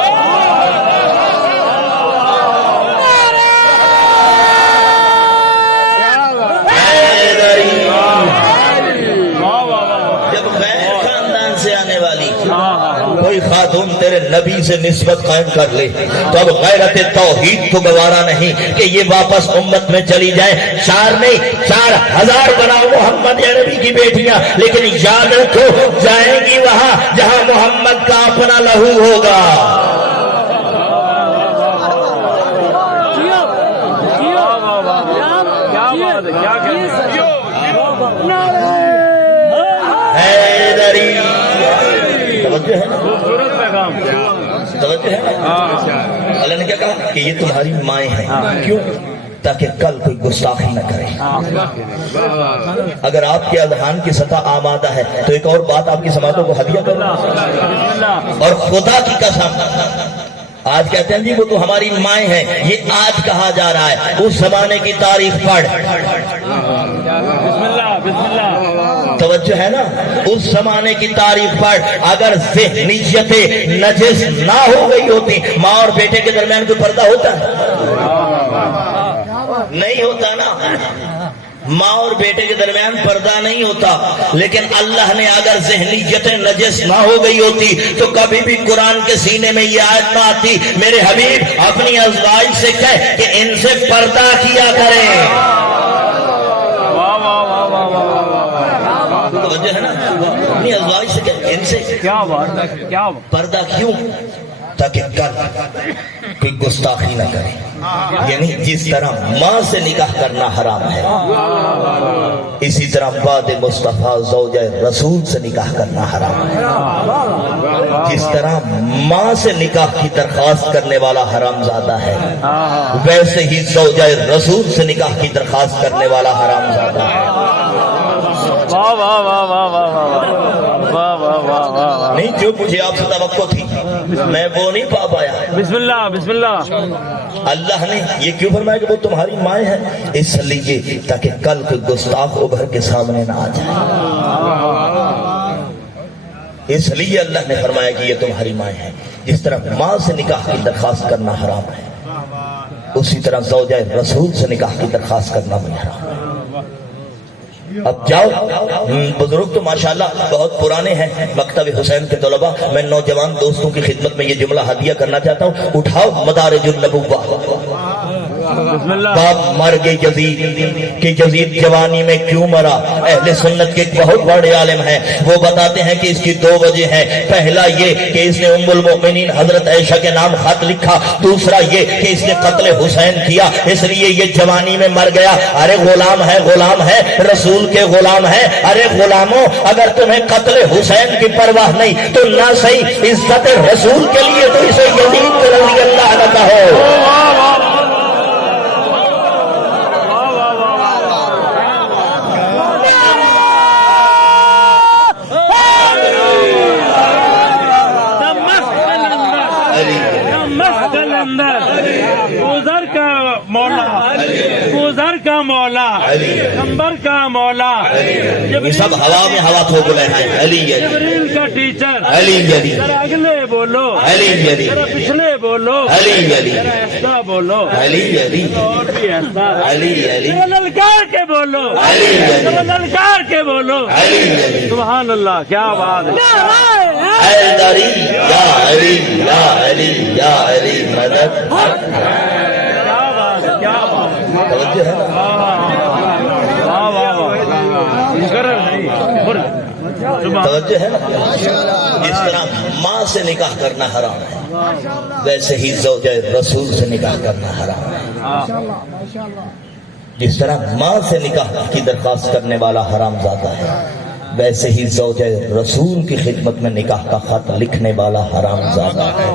کوئی خاتون تیرے نبی سے نسبت قائم کر لے تو اب غیرت توحید کو گوارا نہیں کہ یہ واپس امت میں چلی جائے. 4 نہیں 4000 بناؤ محمد یا نبی کی بیٹیاں, لیکن یاد رکھو جائیں گی وہاں جہاں محمد کا اپنا لہو ہوگا. اللہ نے کیا کہا کہ یہ تمہاری مائیں ہیں. کیوں؟ تاکہ کل کوئی گستاخی نہ کرے. اگر آپ کے اذہان کی سطح آمادہ ہے تو ایک اور بات آپ کی سماعتوں کو ہدیہ کرو. اور خدا کی قسم آج کہتے ہیں جی وہ تو ہماری مائیں ہیں, یہ آج کہا جا رہا ہے. اس زمانے کی تاریخ پڑھ, توجہ ہے نا, اس زمانے کی تاریخ پڑھ. اگر ذہنیت نجس نہ ہو گئی ہوتی, ماں اور بیٹے کے درمیان کوئی پردہ ہوتا نہیں ہوتا نا. ماں اور بیٹے کے درمیان پردہ نہیں ہوتا. لیکن اللہ نے اگر ذہنیت نجس نہ ہو گئی ہوتی تو کبھی بھی قرآن کے سینے میں یہ آیت نہ آتی, میرے حبیب اپنی ازواج سے کہہ کہ ان سے پردہ کیا کریں. توجہ ہے نا, اپنی ازواج سے کہہ ان سے کیا پردہ. کیوں؟ تاکہ کل کوئی گستاخی نہ کرے. یعنی جس طرح ماں سے نکاح کرنا حرام ہے, اسی طرح بعد مصطفیٰ زوجہ رسول سے نکاح کرنا حرام ہے. جس طرح ماں سے نکاح کی درخواست کرنے والا حرام زادہ ہے, ویسے ہی زوجہ رسول سے نکاح کی درخواست کرنے والا حرام زادہ ہے. نہیں, جو مجھے آپ سے توقع تھی میں وہ نہیں پا پایا. بسم اللہ بسم اللہ. اللہ نے یہ کیوں فرمایا کہ وہ تمہاری مائیں ہیں؟ اس لیے تاکہ کل کوئی گستاخ ابھر کے سامنے نہ آ جائے. اس لیے اللہ نے فرمایا کہ یہ تمہاری مائیں ہیں. جس طرح ماں سے نکاح کی درخواست کرنا حرام ہے, اسی طرح زوجہ رسول سے نکاح کی درخواست کرنا بھی حرام ہے. اب جاؤ, بزرگ تو ماشاءاللہ بہت پرانے ہیں, مکتب حسین کے طلباء, میں نوجوان دوستوں کی خدمت میں یہ جملہ ہدیہ کرنا چاہتا ہوں. اٹھاؤ مدارج النبوہ, باپ مر گئے یزید کہ یزید جوانی میں کیوں مرا. اہل سنت کے ایک بہت بڑے عالم ہیں, وہ بتاتے ہیں کہ اس کی 2 وجہ ہیں. پہلا یہ کہ اس نے ام المؤمنین حضرت عائشہ کے نام خط لکھا. دوسرا یہ کہ اس نے قتل حسین کیا, اس لیے یہ جوانی میں مر گیا. ارے غلام ہے, رسول کے غلام ہے. ارے غلاموں, اگر تمہیں قتل حسین کی پرواہ نہیں تو نہ صحیح عزت رسول کے لیے تو اسے یزید رضی اللہ عنہ کہو. کا مولا پیغمبر کا مولا یہ سب ہوا میں ہوا تھوک لیتے ہیں علی علی جبریل کا ٹیچر علی علی ذرا اگلے بولو علی علی ذرا پچھلے بولو علی علی ذرا ایسا بولو علی علی اور بھی ایسا علی علی ذرا للکار کے بولو علی علی ذرا للکار کے بولو علی علی سبحان اللہ کیا بات ہے حیدری یا علی یا علی یا علی مدد کیا بات ہے کیا بات ہے توجہ ہے نا واہ واہ واہ مقرر نہیں سبحان توجہ ہے نا جس طرح ماں سے نکاح کرنا حرام ہے ویسے ہی زوجہ رسول سے نکاح کرنا حرام ہے جس طرح ماں سے نکاح کی درخواست کرنے والا حرام زادہ ہے ویسے ہی زوجہ رسول کی خدمت میں نکاح کا خط لکھنے والا حرام زادہ ہے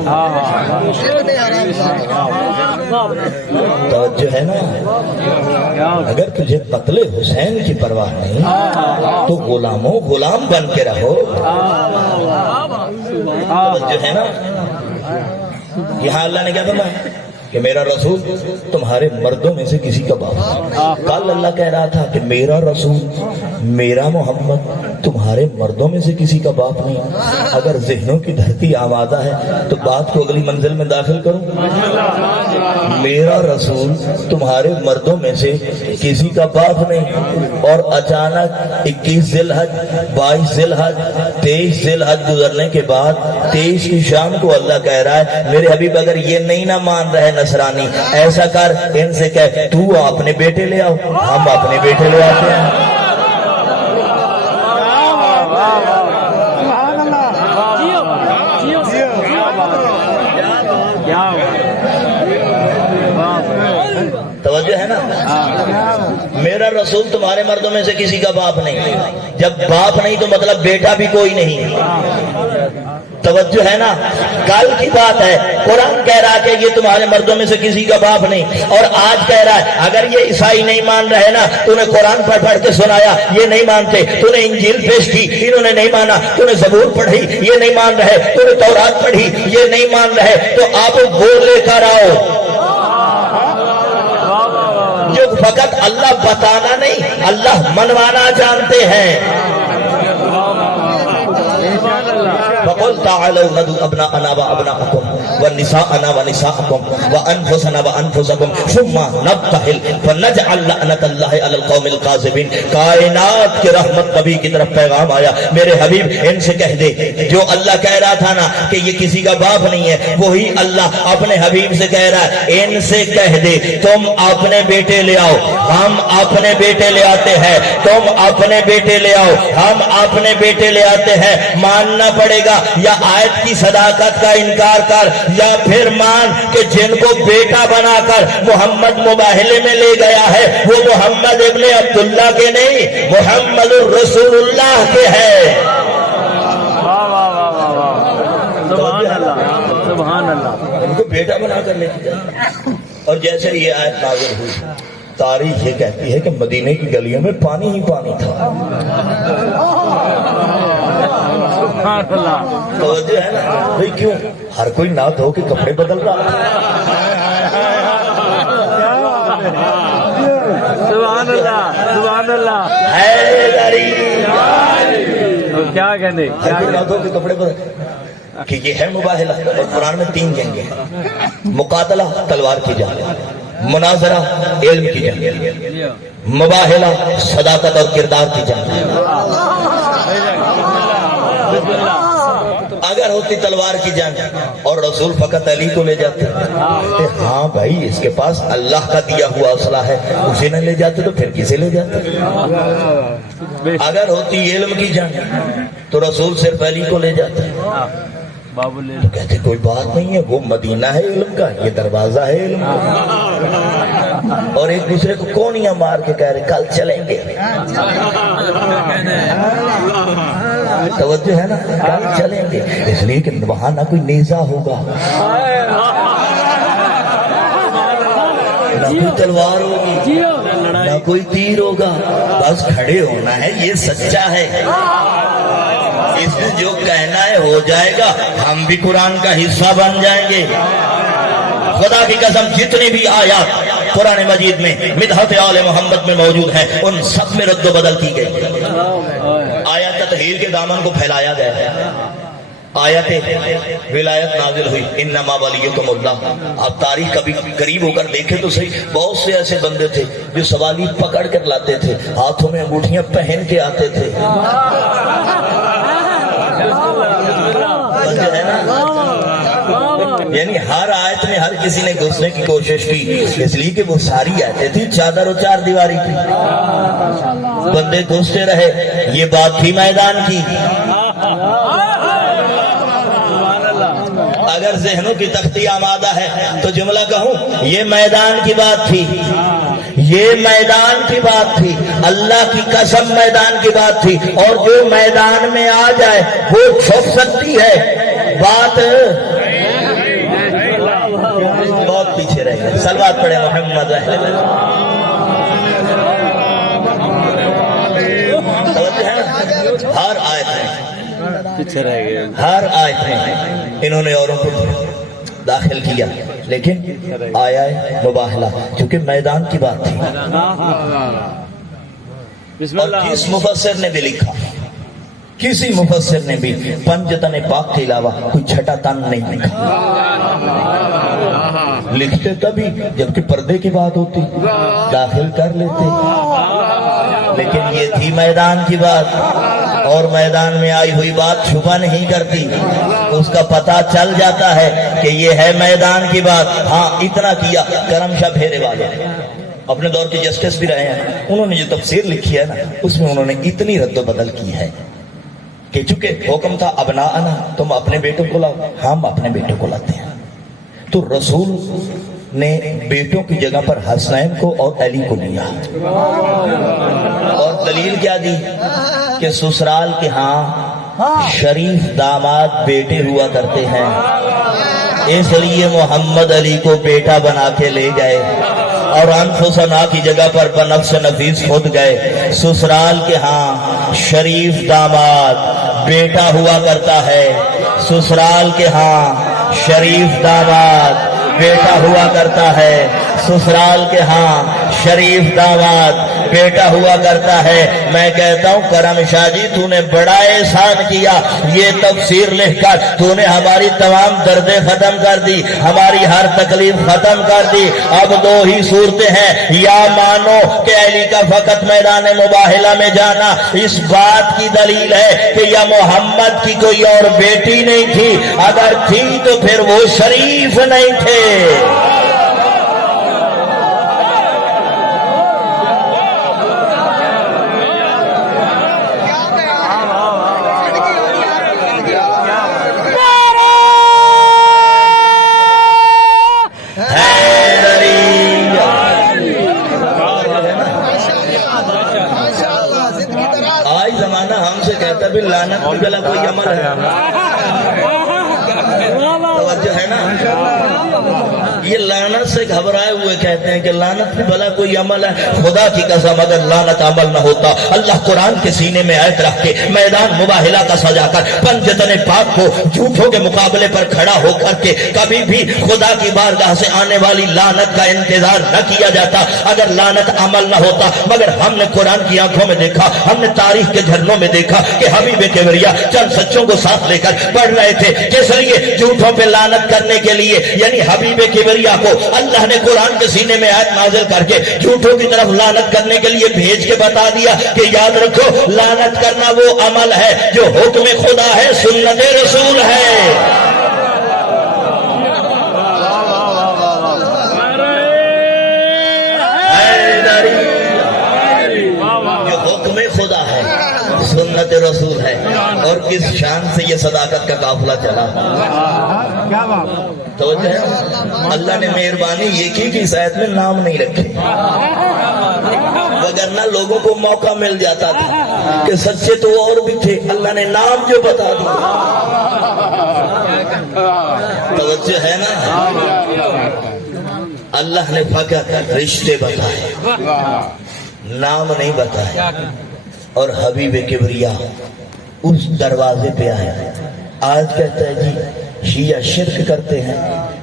توجہ ہے نا اگر تجھے قتل حسین کی پرواہ نہیں تو غلاموں غلام بن کے رہو توجہ ہے نا یہاں اللہ نے کیا فرمایا کہ میرا رسول تمہارے مردوں میں سے کسی کا باپ کل اللہ کہہ رہا تھا کہ میرا رسول میرا محمد تمہارے مردوں میں سے کسی کا باپ نہیں اگر ذہنوں کی دھرتی آمادہ ہے تو بات کو اگلی منزل میں داخل کروں میرا رسول تمہارے مردوں میں سے کسی کا باپ نہیں اور اچانک 21 ذی الحج 22 ذی الحج 23 ذی الحج گزرنے کے بعد 23 کی شام کو اللہ کہہ رہا ہے میرے حبیب اگر یہ نہیں نہ مان رہے نصرانی ایسا کر ان سے کہہ تو اپنے بیٹے لے آؤ ہم اپنے بیٹے لے آتے ہیں توجہ ہے نا میرا رسول تمہارے مردوں میں سے کسی کا باپ نہیں جب باپ نہیں تو مطلب بیٹا بھی کوئی نہیں توجہ ہے نا کل کی بات ہے قرآن کہہ رہا کہ یہ تمہارے مردوں میں سے کسی کا باپ نہیں اور آج کہہ رہا ہے اگر یہ عیسائی نہیں مان رہے نا تو نے قرآن پڑھ پڑھ کے سنایا یہ نہیں مانتے تو نے انجیل پیش کی انہوں نے نہیں مانا تو نے زبور پڑھی یہ نہیں مان رہے تو نے تورات پڑھی یہ نہیں مان رہے تو آپ وہ لے کر آؤ جو فقط اللہ بتانا نہیں اللہ منوانا جانتے ہیں فقل تعالوا ندعو ابناءنا وابناءكم ونساءنا ونساءكم وانفسنا وانفسكم ثم نبتهل فنجعل لعنة الله على القوم الكاذبين کائنات کی رحمت نبی کی طرف پیغام آیا میرے حبیب ان سے کہہ دے جو اللہ کہہ رہا تھا نا کہ یہ کسی کا باپ نہیں ہے وہی اللہ اپنے حبیب سے کہہ رہا ہے ان سے کہہ دے تم اپنے بیٹے لے آؤ ہم اپنے بیٹے لے آتے ہیں تم اپنے بیٹے لے آؤ ہم اپنے بیٹے لے آتے ہیں ماننا پڑے گا یا آیت کی صداقت کا انکار کر یا پھر مان کہ جن کو بیٹا بنا کر محمد مباہلے میں لے گیا ہے وہ محمد ابن عبداللہ کے نہیں محمد الرسول اللہ کے ہے سبحان اللہ سبحان اللہ ان کو بیٹا بنا کر لے کے جائے اور جیسے یہ آیت نازل ہوئی تاریخ یہ کہتی ہے کہ مدینے کی گلیوں میں پانی ہی پانی تھا توجہ ہے نا بھئی کیوں ہر کوئی نہ دھو کے کپڑے بدل رہا سبحان اللہ سبحان اللہ حیدری کیا کہنے ہر کوئی نہ دھو کے کپڑے بدل کہ یہ ہے مباہلہ اور قرآن میں 3 جنگیں ہیں مقاتلہ تلوار کی جنگ مناظرہ علم کی جنگ مباہلہ صداقت اور کردار کی جنگ اگر ہوتی تلوار کی جنگ اور رسول فقط علی کو لے جاتے ہاں بھائی اس کے پاس اللہ کا دیا ہوا اسلحہ ہے اسے نہ لے جاتے تو پھر کسے لے جاتے اگر ہوتی علم کی جنگ تو رسول صرف علی کو لے جاتے تو کہتے کوئی بات نہیں ہے وہ مدینہ ہے علم کا یہ دروازہ ہے علم کا اور ایک دوسرے کو کونیاں مار کے کہہ رہے کل چلیں گے توجہ ہے نا کل چلیں گے اس لیے کہ وہاں نہ کوئی نیزہ ہوگا نہ کوئی تلوار ہوگی نہ کوئی تیر ہوگا بس کھڑے ہونا ہے یہ سچا ہے اس میں جو کہنا ہے ہو جائے گا ہم بھی قرآن کا حصہ بن جائیں گے خدا کی قسم جتنی بھی آیات قرآن مجید میں مدحت آل محمد میں موجود ہیں، ان سب میں رد و بدل کی گئی۔ آیت تطہیر کے دامن کو پھیلایا گیا ہے، آیت ولایت نازل ہوئی، انما ولیکم اللہ۔ آپ تاریخ کبھی قریب ہو کر دیکھیں تو صحیح، بہت سے ایسے بندے تھے جو سوالی پکڑ کر لاتے تھے، ہاتھوں میں انگوٹھیاں پہن کے آتے تھے، ہے نا؟ یعنی ہر آیت میں ہر کسی نے گھسنے کی کوشش کی، اس لیے کہ وہ ساری آیتیں تھی چادر و چار دیواری کی، بندے گھستے رہے۔ یہ بات تھی میدان کی۔ اگر ذہنوں کی تختی آمادہ ہے تو جملہ کہوں، یہ میدان کی بات تھی، یہ میدان کی بات تھی، اللہ کی قسم میدان کی بات تھی۔ اور جو میدان میں آ جائے وہ چھپ سکتی ہے، بات بہت پیچھے رہ گئے۔ صلوات پڑھے محمد ہے ہر آیت میں، پیچھے رہ گئے، ہر آیت میں انہوں نے اوروں کو داخل کیا، لیکن آیا مباہلہ کیونکہ میدان کی بات تھی۔ اور کس مفسر نے بھی لکھا، کسی مفسر نے بھی پنجتن پاک کے علاوہ کوئی چھٹا تن نہیں لکھا۔ لکھتے تبھی جبکہ پردے کی بات ہوتی، داخل کر لیتے، لیکن یہ تھی میدان کی بات، اور میدان میں آئی ہوئی بات چھپا نہیں کرتی، اس کا پتہ چل جاتا ہے کہ یہ ہے میدان کی بات۔ ہاں اتنا کیا، کرم شاہ پھیرے والے اپنے دور کے جسٹس بھی رہے ہیں، انہوں نے جو تفسیر لکھی ہے نا، اس میں انہوں نے اتنی رد و بدل کی ہے کہ چونکہ حکم تھا ابناءنا، تم اپنے بیٹوں کو لاؤ، ہم اپنے بیٹوں کو لاتے ہیں، تو رسول نے بیٹوں کی جگہ پر حسنین کو اور علی کو لیا، اور دلیل کیا دی کہ سسرال کے ہاں شریف داماد بیٹے ہوا کرتے ہیں، اس لیے محمد علی کو بیٹا بنا کے لے گئے، اور انفسنا کی جگہ پر بنفس نفیس خود گئے۔ سسرال کے ہاں شریف داماد بیٹا ہوا کرتا ہے، سسرال کے ہاں شریف داماد بیٹا ہوا کرتا ہے، سسرال کے ہاں شریف داماد بیٹا ہوا کرتا ہے۔ میں کہتا ہوں کرم شاہ جی تو نے بڑا احسان کیا، یہ تفسیر لکھ کر تو نے ہماری تمام دردیں ختم کر دی، ہماری ہر تکلیف ختم کر دی۔ اب دو ہی صورتیں ہیں، یا مانو کہ علی کا فقط میدان مباہلہ میں جانا اس بات کی دلیل ہے کہ یا محمد کی کوئی اور بیٹی نہیں تھی، اگر تھی تو پھر وہ شریف نہیں تھے۔ آج زمانہ ہم سے کہتا بھی لعنت بھی بلا کوئی عمل ہے، توجہ ہے نا؟ یہ لعنت سے گھبرائے ہوئے کہتے ہیں کہ لعنت بھی بلا کوئی عمل ہے۔ خدا کی قسم اگر لعنت عمل نہ ہوتا، اللہ قرآن کے سینے میں آیت رکھ کے میدان مباہلہ کا سجا کر پنجتن پاک کو جھوٹوں کے مقابلے پر کھڑا ہو کر کے کبھی بھی خدا کی بارگاہ سے آنے والی لعنت کا انتظار نہ کیا جاتا اگر لعنت عمل نہ ہوتا۔ مگر ہم نے قرآن کی آنکھوں میں دیکھا، ہم نے تاریخ کے جھرنوں میں دیکھا کہ حبیب کبریا چند سچوں کو ساتھ لے کر پڑھ رہے تھے، کس لیے؟ جھوٹوں پہ لعنت کرنے کے لیے۔ یعنی حبیب کبریا کو اللہ نے قرآن کے سینے میں آیت نازل کر کے جھوٹوں کی طرف لعنت کرنے کے لیے بھیج کے بتا دیا کہ یاد رکھو لعنت کرنا وہ عمل ہے جو حکم خدا ہے، سنت رسول ہے۔ جو حکم خدا ہے، سنت رسول ہے، اور کس شان سے یہ صداقت کا قافلہ چلا۔ توجہ ہے؟ اللہ نے مہربانی یہ کی کہ اس آیت میں نام نہیں رکھے، وگرنہ لوگوں کو موقع مل جاتا تھا کہ سچے تو اور بھی تھے، اللہ نے نام جو بتا دیا۔ توجہ ہے نا؟ اللہ نے فقط رشتے بتائے، نام نہیں بتایا، اور حبیب کبریا اس دروازے پہ آیا۔ آج کہتا ہے جی شیعہ شرک کرتے ہیں،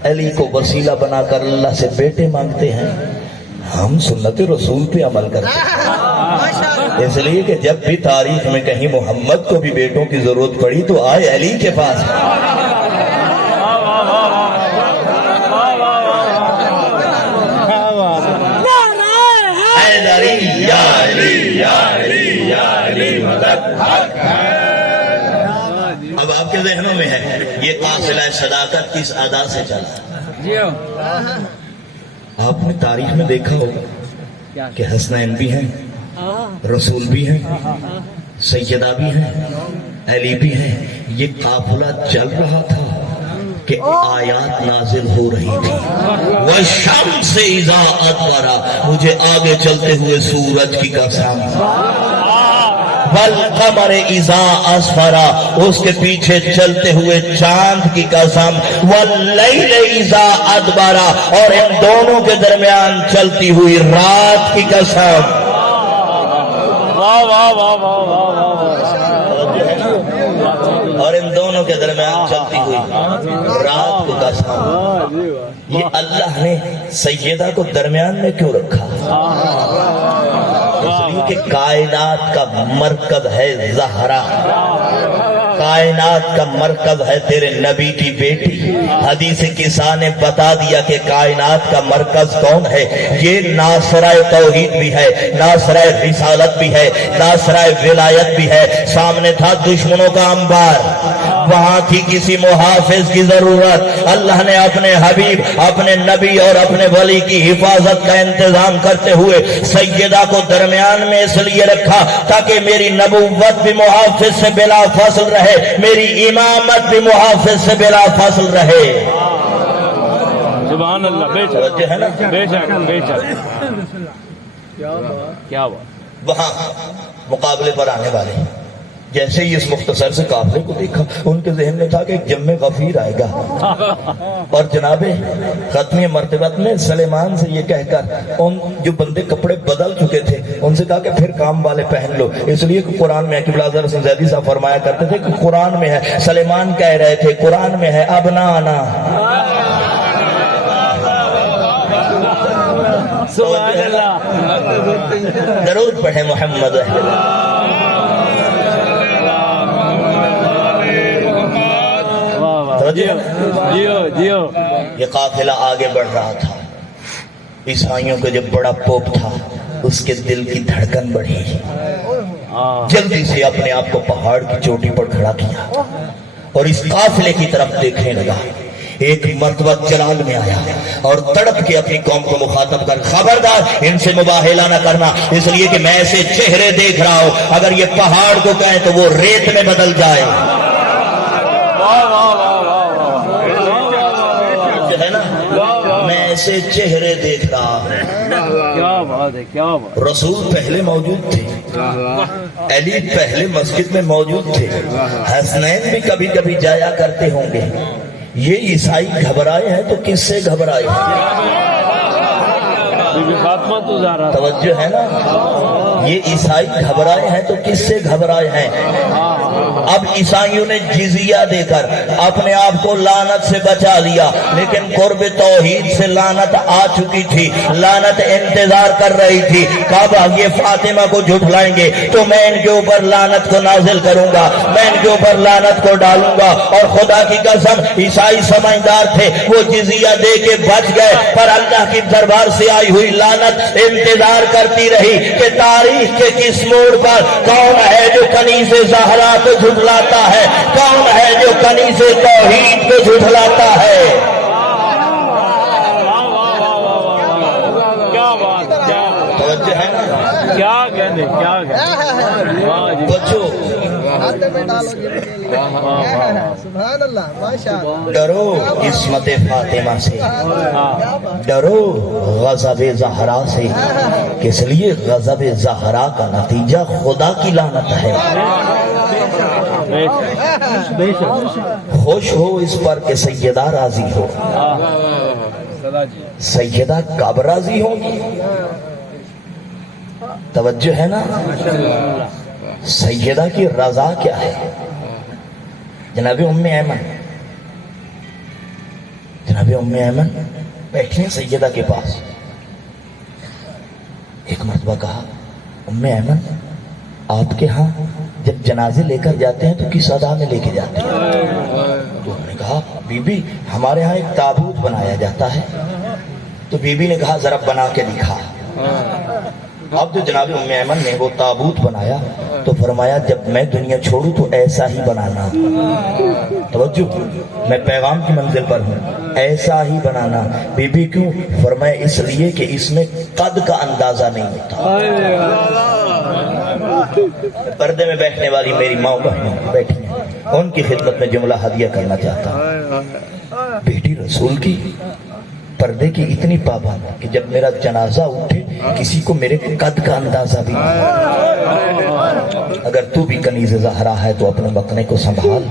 علی کو وسیلہ بنا کر اللہ سے بیٹے مانگتے ہیں، ہم سنت رسول پہ عمل کرتے ہیں، اس لیے کہ جب بھی تاریخ میں کہیں محمد کو بھی بیٹوں کی ضرورت پڑی تو آئے علی کے پاس۔ اب آپ کے ذہنوں میں ہے یہ قافلہ صداقت کس ادا سے چلا؟ آپ نے تاریخ میں دیکھا ہوگا کہ حسنین بھی ہیں، رسول بھی ہیں، سیدہ بھی ہیں، علی بھی ہیں۔ یہ قافلہ چل رہا تھا کہ آیات نازل ہو رہی تھی۔ وَالشَّمْسِ إِذَا أَدْبَرَ، مجھے آگے چلتے ہوئے سورج کی قسم، وَالْقَمَرِ إِذَا أَسْفَرَ، اس کے پیچھے چلتے ہوئے چاند کی قسم، وَاللَّيْلِ إِذَا أَدْبَرَ، اور ان دونوں کے درمیان چلتی ہوئی رات کی قسم۔ اور ان دونوں کے درمیان چلتی ہوئی رات کو قسم۔ یہ اللہ نے سیدہ کو درمیان میں کیوں رکھا؟ اس لیے کہ کائنات کا مرکز ہے زہرا، کائنات کا مرکز ہے تیرے نبی کی بیٹی۔ حدیث کسا نے بتا دیا کہ کائنات کا مرکز کون ہے۔ یہ ناصرہ توحید بھی ہے، ناصرہ رسالت بھی ہے، ناصرہ ولایت بھی ہے۔ سامنے تھا دشمنوں کا انبار، وہاں تھی کسی محافظ کی ضرورت۔ اللہ نے اپنے حبیب، اپنے نبی اور اپنے ولی کی حفاظت کا انتظام کرتے ہوئے سیدہ کو درمیان میں اس لیے رکھا تاکہ میری نبوت بھی محافظ سے بلا فاصل رہے، میری امامت بھی محافظ سے بلا فاصل رہے۔ سبحان اللہ، بے شک ہے نا، بے شک بے شک، کیا بات۔ وہاں مقابلے پر آنے والے جیسے ہی اس مختصر سے قافلے کو دیکھا، ان کے ذہن میں تھا کہ ایک جم غفیر آئے گا، اور جناب ختمی مرتبت میں سلیمان سے یہ کہہ کر ان جو بندے کپڑے بدل چکے تھے ان سے کہا کہ پھر کام والے پہن لو، اس لیے کہ قرآن میں قبلہ اعظم حسن زیدی صاحب فرمایا کرتے تھے کہ قرآن میں ہے، سلیمان کہہ رہے تھے قرآن میں ہے ابنانا۔ سبحان اللہ، درود پڑھے محمد۔ جیو جیو۔ یہ قافلہ آگے بڑھ رہا تھا، عیسائیوں کا جب بڑا پوپ تھا اس کے دل کی دھڑکن بڑھی، جلدی سے اپنے آپ کو پہاڑ کی چوٹی پر کھڑا کیا اور اس قافلے کی طرف دیکھنے لگا۔ ایک مرتبہ جلال میں آیا اور تڑپ کے اپنی قوم کو مخاطب کر، خبردار ان سے مباہلہ نہ کرنا، اس لیے کہ میں ایسے چہرے دیکھ رہا ہوں اگر یہ پہاڑ کو کہیں تو وہ ریت میں بدل جائے۔ میں ایسے چہرے دیکھ رہا ہوں۔ کیا بات ہے، کیا بات۔ رسول پہلے موجود تھے، علی پہلے مسجد میں موجود تھے، حسنین بھی کبھی کبھی جایا کرتے ہوں گے۔ یہ عیسائی گھبرائے ہیں تو کس سے گھبرائے ہیں؟ فاطمہ تو زہرا، توجہ ہے نا، یہ عیسائی گھبرائے ہیں تو کس سے گھبرائے ہیں؟ اب عیسائیوں نے جزیہ دے کر اپنے آپ کو لعنت سے بچا لیا، لیکن قرب توحید سے لعنت آ چکی تھی، لعنت انتظار کر رہی تھی۔ کب یہ فاطمہ کو جھٹلائیں گے تو میں ان کے اوپر لعنت کو نازل کروں گا، میں ان کے اوپر لعنت کو ڈالوں گا۔ اور خدا کی قسم عیسائی سمجھدار تھے، وہ جزیہ دے کے بچ گئے، پر اللہ کی دربار سے آئی ہوئی لعنت انتظار کرتی رہی کہ تاریخ کے کس موڑ پر کون ہے جو کنیز زہرا کو جھٹلاتا ہے، کون ہے جو کنیز توحید کو جھٹلاتا ہے۔ کیا بات، کیا توجہ ہے نا، کیا کہنے، کیا کہنے۔ بچو سبحان اللہ، ماشاءاللہ۔ ڈرو عصمت فاطمہ سے، ڈرو غضب زہرا سے، کس لیے غضب زہرا کا نتیجہ خدا کی لعنت ہے۔ خوش ہو اس پر کہ سیدہ راضی ہو، سیدہ کب راضی ہوگی؟ توجہ ہے نا، سیدہ کی رضا کیا ہے؟ جناب ام ایمن، جناب ام ایمن بیٹھی ہیں سیدہ کے پاس، ایک مرتبہ کہا ام ایمن آپ کے ہاں جب جنازے لے کر جاتے ہیں تو کس ادا میں لے کے جاتے ہیں؟ تو انہوں نے کہا بی بی ہمارے ہاں ایک تابوت بنایا جاتا ہے. تو بی بی نے کہا ذرا بنا کے دکھا. اب جو جناب ام ایمن نے وہ تابوت بنایا تو فرمایا جب میں دنیا چھوڑوں تو ایسا ہی بنانا. توجہ, میں پیغام کی منزل پر ہوں, ایسا ہی بنانا. بی بی کیوں؟ فرمایا اس لیے کہ اس میں قد کا اندازہ نہیں ہوتا. پردے میں بیٹھنے والی میری ماں بہنیں بیٹھی ہیں, ان کی خدمت میں جملہ ہدیہ کرنا چاہتا ہوں. بیٹی رسول کی پردے کی اتنی پابند کہ جب میرا جنازہ اٹھے کسی کو میرے قد کا اندازہ بھی نہیں. اگر تو بھی کنیز زہرا ہے تو اپنے مکنے کو سنبھال.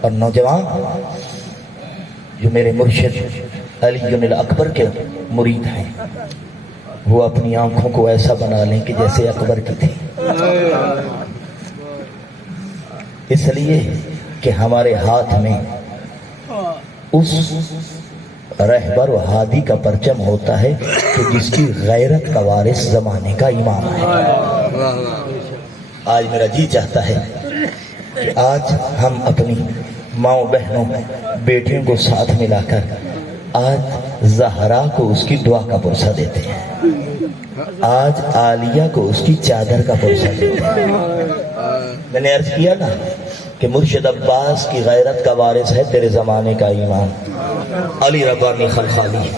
اور نوجوان جو میرے مرشد علی الاکبر کے مرید ہیں وہ اپنی آنکھوں کو ایسا بنا لیں کہ جیسے اکبر کی تھی. اس لیے کہ ہمارے ہاتھ میں اس رہبر و ہادی کا پرچم ہوتا ہے کہ جس کی غیرت کا وارث زمانے کا امام ہے. آج میرا جی چاہتا ہے کہ آج ہم اپنی ماؤں بہنوں بیٹیوں کو ساتھ ملا کر آج زہرا کو اس کی دعا کا پرسہ دیتے ہیں, آج عالیہ کو اس کی چادر کا پرسہ دیتے ہیں. میں نے عرض کیا نا کہ مرشد عباس کی غیرت کا وارث ہے تیرے زمانے کا ایمان. علی ربانی خلخالی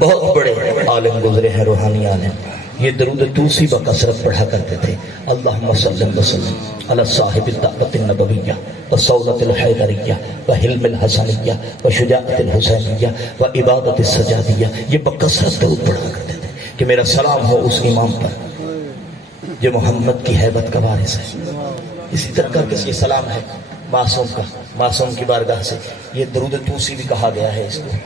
بہت بڑے عالم گزرے ہیں, روحانی عالم. یہ درود توسی بکثرت پڑھا کرتے تھے. اللہم صلی وسلم علی صاحب الدعوۃ النبویہ وصولۃ الحیدریہ وحلم الحسنیہ وشجاعۃ الحسینیہ وعبادۃ السجادیہ. یہ بکثرت درود پڑھا کرتے تھے کہ میرا سلام ہو اس امام پر جو محمد کی ہیبت کا وارث ہے. اسی طرح کر کے یہ سلام ہے معصوم کا, معصوم کی بارگاہ سے. یہ درود توسی بھی کہا گیا ہے اس کو.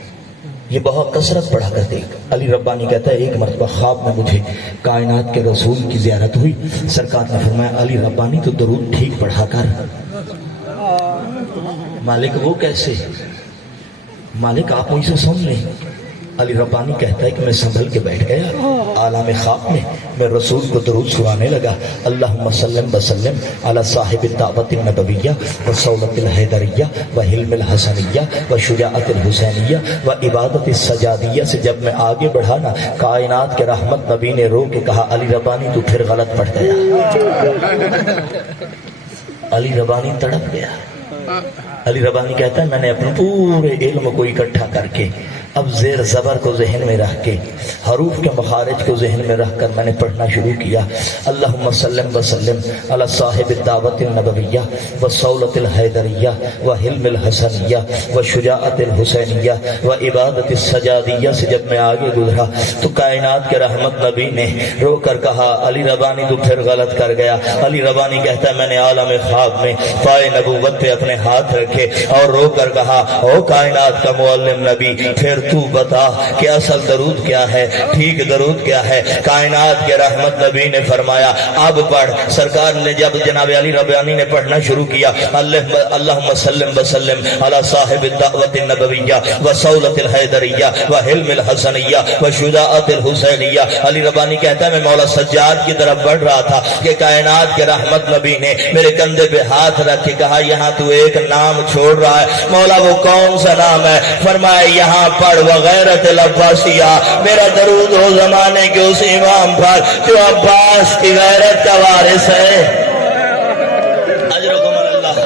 یہ بہت کثرت پڑھا کرتے. علی ربانی کہتا ہے ایک مرتبہ خواب میں مجھے کائنات کے رسول کی زیارت ہوئی. سرکار نے فرمایا علی ربانی تو درود ٹھیک پڑھا کر. مالک وہ کیسے؟ مالک آپ مجھ سے سن لیں. علی ربانی کہتا ہے کہ میں سنبھل کے بیٹھ گیا عالم خواب میں رسول کو درود سنانے لگا. اللہم صلی وسلم علی صاحب الدعوۃ النبویہ وصولۃ الحیدریہ وحلم الحسنیہ وشجاعۃ الحسینیہ وعبادۃ السجادیہ سے جب میں آگے بڑھا نا کائنات کے رحمت نبی نے رو کے کہا علی ربانی تو پھر غلط پڑھ گیا. علی ربانی تڑپ گیا. علی ربانی کہتا ہے میں نے اپنے پورے علم کو اکٹھا کر کے اب زیر زبر کو ذہن میں رکھ کے حروف کے مخارج کو ذہن میں رکھ کر میں نے پڑھنا شروع کیا. اللہم صلی وسلم علی صاحب الدعوۃ النبویہ وصولۃ الحیدریہ وحلم الحسنیہ وشجاعۃ الحسینیہ وعبادۃ السجادیہ سے جب میں آگے گزرا تو کائنات کے رحمت نبی نے رو کر کہا علی ربانی تو پھر غلط کر گیا. علی ربانی کہتا ہے میں نے عالم خواب میں پائے نبوت پہ اپنے ہاتھ رکھے اور رو کر کہا او کائنات کا معلم نبی پھر تو بتا کہ اصل درود کیا ہے, ٹھیک درود کیا ہے. کائنات کے رحمت نبی نے فرمایا اب پڑھ. سرکار نے جب جناب علی ربانی نے پڑھنا شروع کیا اللہم صلی وسلم علی صاحب الدعوۃ النبویہ وصولۃ الحیدریہ وحلم الحسنیہ وشجاعۃ الحسینیہ. علی ربانی کہتا ہے میں مولا سجاد کی طرف بڑھ رہا تھا کہ کائنات کے رحمت نبی نے میرے کندھے پہ ہاتھ رکھ کے کہا یہاں تو ایک نام چھوڑ رہا ہے. مولا وہ کون سا نام ہے؟ فرمایا یہاں پڑھ وغیرت العباسیہ. میرا درود ہو زمانے کے اس امام پر جو عباس کی غیرت کا وارث ہے. اجرکم اللہ,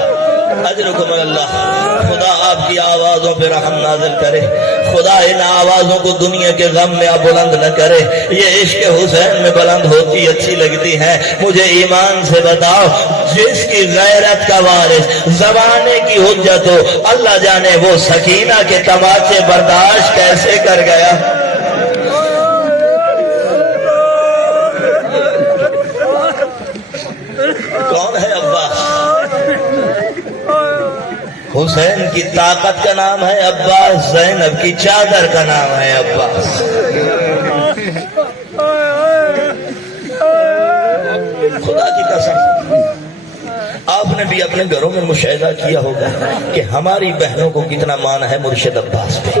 اجرکم اللہ. خدا آپ کی آوازوں پہ رحم نازل کرے. خدا ان آوازوں کو دنیا کے غم میں بلند نہ کرے. یہ عشق حسین میں بلند ہوتی اچھی لگتی ہے. مجھے ایمان سے بتاؤ جس کی غیرت کا وارث زمانے کی حجت ہو اللہ جانے وہ سکینہ کے تماچے برداشت کیسے کر گیا. کون ہے عباس؟ حسین کی طاقت کا نام ہے عباس, زینب کی چادر کا نام ہے عباس. خدا کی قسم آپ نے بھی اپنے گھروں میں مشاہدہ کیا ہوگا کہ ہماری بہنوں کو کتنا مان ہے مرشد عباس پہ.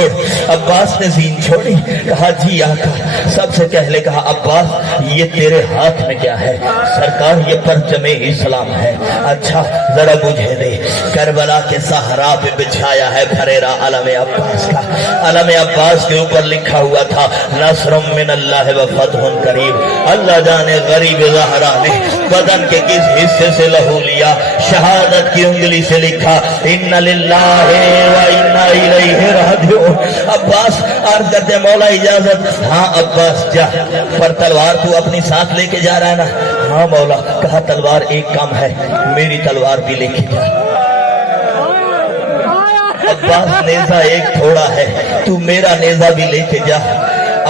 چھوڑ۔ عباس نے زین چھوڑی، کہا جی آقا۔ سب سے پہلے کہا عباس یہ تیرے ہاتھ میں کیا ہے؟ سرکار یہ پرچم اسلام ہے۔ اچھا ذرا مجھے دے۔ کربلا کے صحرا پہ بچھایا ہے پھریرا علم عباس کا۔ علم عباس کے اوپر لکھا ہوا تھا نصر من اللہ و فتح قریب۔ اللہ جانے غریب زہرا نے بدن کے کس حصے سے لہو لیا، شہادت کی انگلی سے لکھا ان للہ و انا الیہ راجعون۔ عباس عرض کرتے مولا اجازت؟ ہاں عباس جا، پر تلوار تو اپنی ساتھ لے کے جا رہا ہے نا؟ ہاں مولا۔ کہا تلوار ایک کم ہے، میری تلوار بھی لے کے جا۔ عباس نیزہ ایک تھوڑا ہے، تو میرا نیزہ بھی لے کے جا۔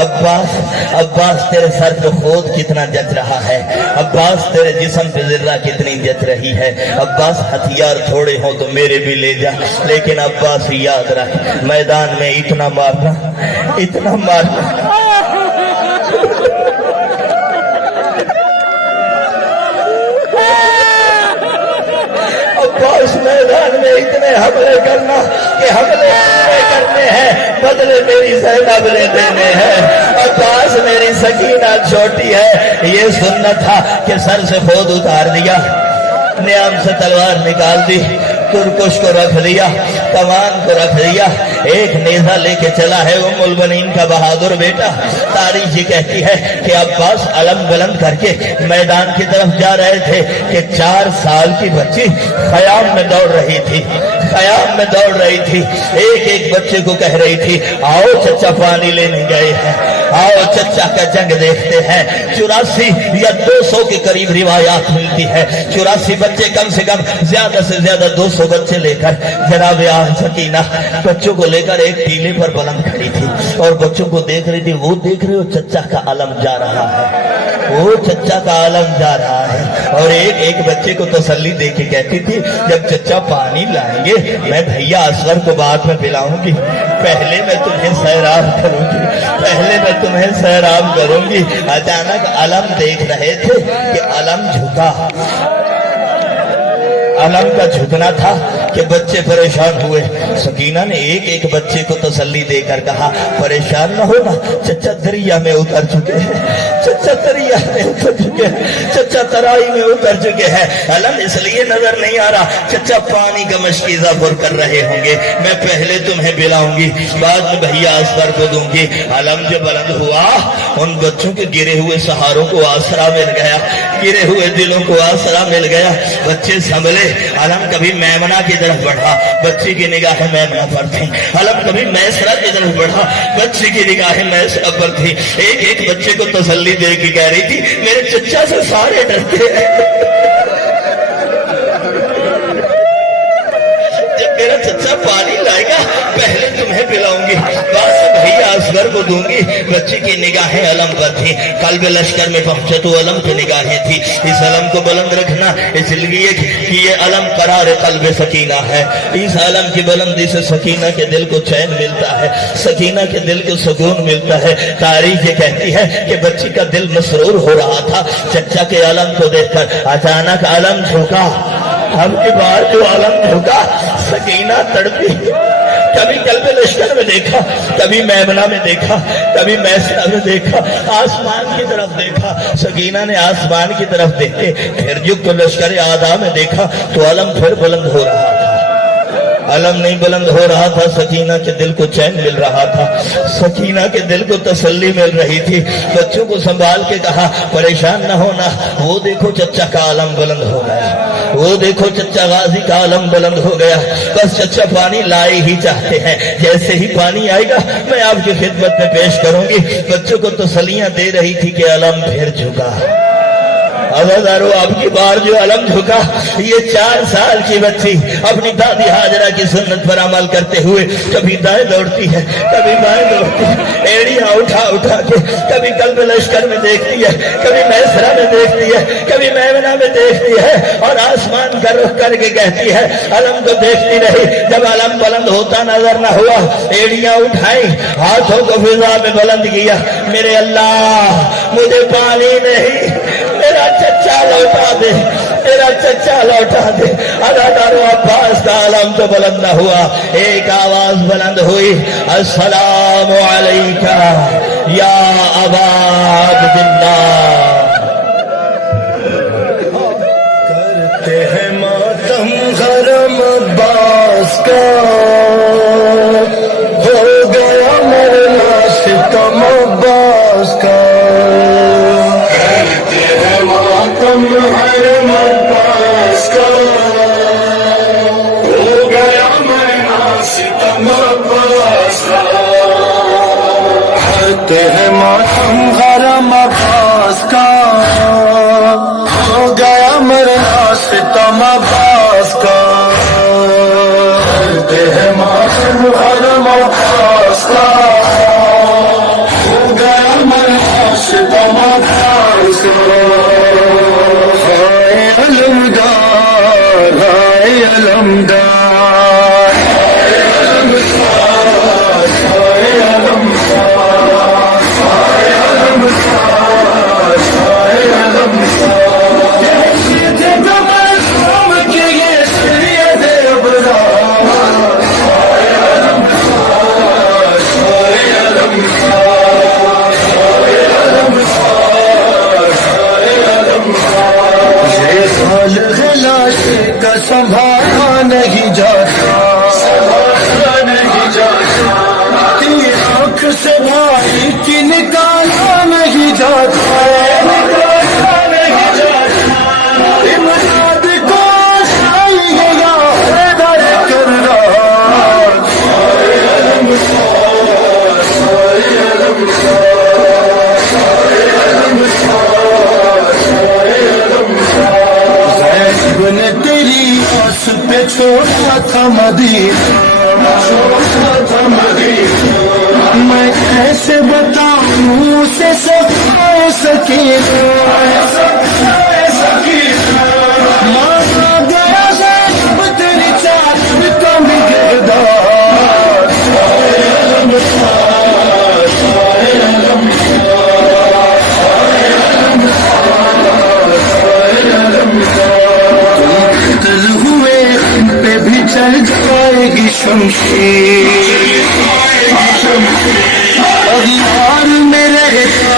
عباس تیرے سر پہ خود کتنا جچ رہا ہے، عباس تیرے جسم پہ ذرہ کتنی جچ رہی ہے۔ عباس ہتھیار تھوڑے ہوں تو میرے بھی لے جا، لیکن عباس یاد رکھ میدان میں اتنا مارنا، اتنا مارنا۔ عباس میدان میں اتنے حملے کرنا کہ حملے کرنے ہیں، بدلے میری زینب نے دینے ہیں۔ عباس میری سکینہ چھوٹی ہے، یہ سننا تھا کہ سر سے خود اتار دیا، نیام سے تلوار نکال دی، ترکش کو رکھ دیا، کمان کو رکھ دیا، ایک نیزہ لے کے چلا ہے ام المؤمنین کا بہادر بیٹا۔ تاریخ یہ کہتی ہے کہ عباس علم بلند کر کے میدان کی طرف جا رہے تھے کہ 4 سال کی بچی خیام میں دوڑ رہی تھی، خیام میں دوڑ رہی تھی، ایک ایک بچے کو کہہ رہی تھی آؤ چچا پانی لینے گئے ہیں، آؤ چچا کا جنگ دیکھتے ہیں۔ 84 یا 200 کے قریب روایات ملتی ہے، 84 بچے کم سے کم، زیادہ سے زیادہ 200 بچے لے کر جناب سکینہ بچوں کو لے کر ایک ٹیلے پر بلند کھڑی تھی اور بچوں کو دیکھ رہی تھی۔ وہ دیکھ رہے ہو چچا کا علم جا رہا ہے، وہ چچا کا علم جا رہا ہے، اور ایک ایک بچے کو تسلی دے کے کہتی تھی جب چچا پانی لائیں گے میں بھیا اصغر کو بعد میں پلاؤں گی، پہلے میں تمہیں سیراب کروں گی، پہلے میں تمہیں سیراب کروں گی۔ اچانک علم دیکھ رہے تھے کہ علم جھکا، علم کا جھکنا تھا کہ بچے پریشان ہوئے۔ سکینہ نے ایک ایک بچے کو تسلی دے کر کہا پریشان نہ ہونا، چچا دریا میں اتر چکے ہیں، چچا دریا میں اتر چکے ہیں، چچا ترائی میں اتر چکے ہیں۔ علم اس لیے نظر نہیں آ رہا، چچا پانی کا مشکیزہ پر کر رہے ہوں گے، میں پہلے تمہیں پلاؤں گی، بعد میں بھیا اصغر کو دوں گی۔ علم جو بلند ہوا ان بچوں کے گرے ہوئے سہاروں کو آسرا مل گیا، گرے ہوئے دلوں کو آسرا مل گیا، بچے سنبھلے۔ علم کبھی میمنہ کی طرف بڑھا، بچی کی نگاہیں میمنہ پر تھیں، علم کبھی میسرہ کی طرف بڑھا، بچی کی نگاہیں میسرہ پر تھیں۔ ایک ایک بچے کو تسلی دے کے کہہ رہی تھی میرے چچا سے سارے ڈرتے ہیں، جب میرا چچا پانی لائے گا پہلے تمہیں پلاؤں گی، بعد میں بھیا اصغر کو دوں گی۔ بچی کی نگاہیں علم پر تھی، قلب لشکر میں پہنچے تو علم کی نگاہیں تھی۔ اس علم کو بلند رکھنا اس لیے کہ یہ علم قرار قلب سکینہ ہے، اس علم کی بلندی سے سکینہ کے دل کو چین ملتا ہے، سکینہ کے دل کو سکون ملتا ہے۔ تاریخ یہ کہتی ہے کہ بچی کا دل مسرور ہو رہا تھا چچا کے علم کو دیکھ کر، اچانک علم جھکا، ہم کی بار جو علم جھکا سکینہ تڑپی، کبھی قلب لشکر میں دیکھا، کبھی میمنہ میں دیکھا، کبھی میسرہ میں دیکھا، آسمان کی طرف دیکھا، سکینہ نے آسمان کی طرف دیکھے، پھر جب تو لشکر آدھا میں دیکھا تو علم پھر بلند ہو رہا تھا، علم نہیں بلند ہو رہا تھا، سکینہ کے دل کو چین مل رہا تھا، سکینہ کے دل کو تسلی مل رہی تھی۔ بچوں کو سنبھال کے کہا پریشان نہ ہونا، وہ دیکھو چچا کا علم بلند ہو گیا، وہ دیکھو چچا غازی کا علم بلند ہو گیا، بس چچا پانی لائے ہی چاہتے ہیں، جیسے ہی پانی آئے گا میں آپ کی خدمت میں پیش کروں گی۔ بچوں کو تسلیاں دے رہی تھی کہ علم پھر جھکا، عزادارو آپ کی بار جو علم جھکا، یہ 4 سال کی بچی اپنی دادی حاجرہ کی سنت پر عمل کرتے ہوئے کبھی دائیں دوڑتی ہے، کبھی بائیں دوڑتی ہے، ایڑیاں اٹھا اٹھا کے کبھی قلب لشکر میں دیکھتی ہے، کبھی میسرہ میں دیکھتی ہے، کبھی میمنہ میں دیکھتی ہے، اور آسمان کا رخ کر کے کہتی ہے علم کو دیکھتی رہی۔ جب علم بلند ہوتا نظر نہ ہوا ایڑیاں اٹھائی، ہاتھوں کو فضا میں بلند کیا، میرے اللہ مجھے پانی نہیں، میرا چچا لوٹا دے، میرا چچا لوٹا دے. اداکاروں عباس کا عالم تو بلند نہ ہوا, ایک آواز بلند ہوئی, السلام علیکہ یا ابا عبد اللہ. کرتے ہیں ماتم حرم عباس کا, ہو گیا مرنا ستم عباس کا. کرتے ہیں ماتم حرم عباس کا, ہو گیا مرنا ستم عباس کا. کرتے ہیں ماتم حرم عباس کا, ہو گیا مرنا ستم عباس کا. کرتے ہیں ماتم حرم عباس کا, ہو گیا مرنا ستم عباس کا. ہائے علمدار, ہائے علمدار, ہائے علمدار, ہائے علمدار, ہائے علمدار, ہائے علمدار. یہ تمام کے یہ شریعت ابرار. ہائے علمدار, ہائے علمدار, ہائے علمدار, ہائے علمدار. یہ خالق لاش کا سنبھالا نہیں جاتا, سنبھالا نہیں جاتا. تیری آنکھ سے بھائی کی نکالا نہیں جاتا, نکالا نہیں جاتا. امداد کو چاہیے یا حیدر کرار. ہائے علمدار, ہائے علمدار, ہائے علمدار, ہائے علمدار. غیب نے تیری آس پہ چھوڑا تھا مدینہ, چھوڑا تھا مدینہ. میں کیسے بتاؤں اسے صفائے سکینہ, صفائے سکینہ. مارا گیا غیب تیری چادر کا مقدار. ہائے علمدار, ہائے علمدار, ہائے علمدار, ہائے علمدار. تم قتل ہوئے ان پہ بھی چل جائے گی شمشیر. اغیار میں رہتا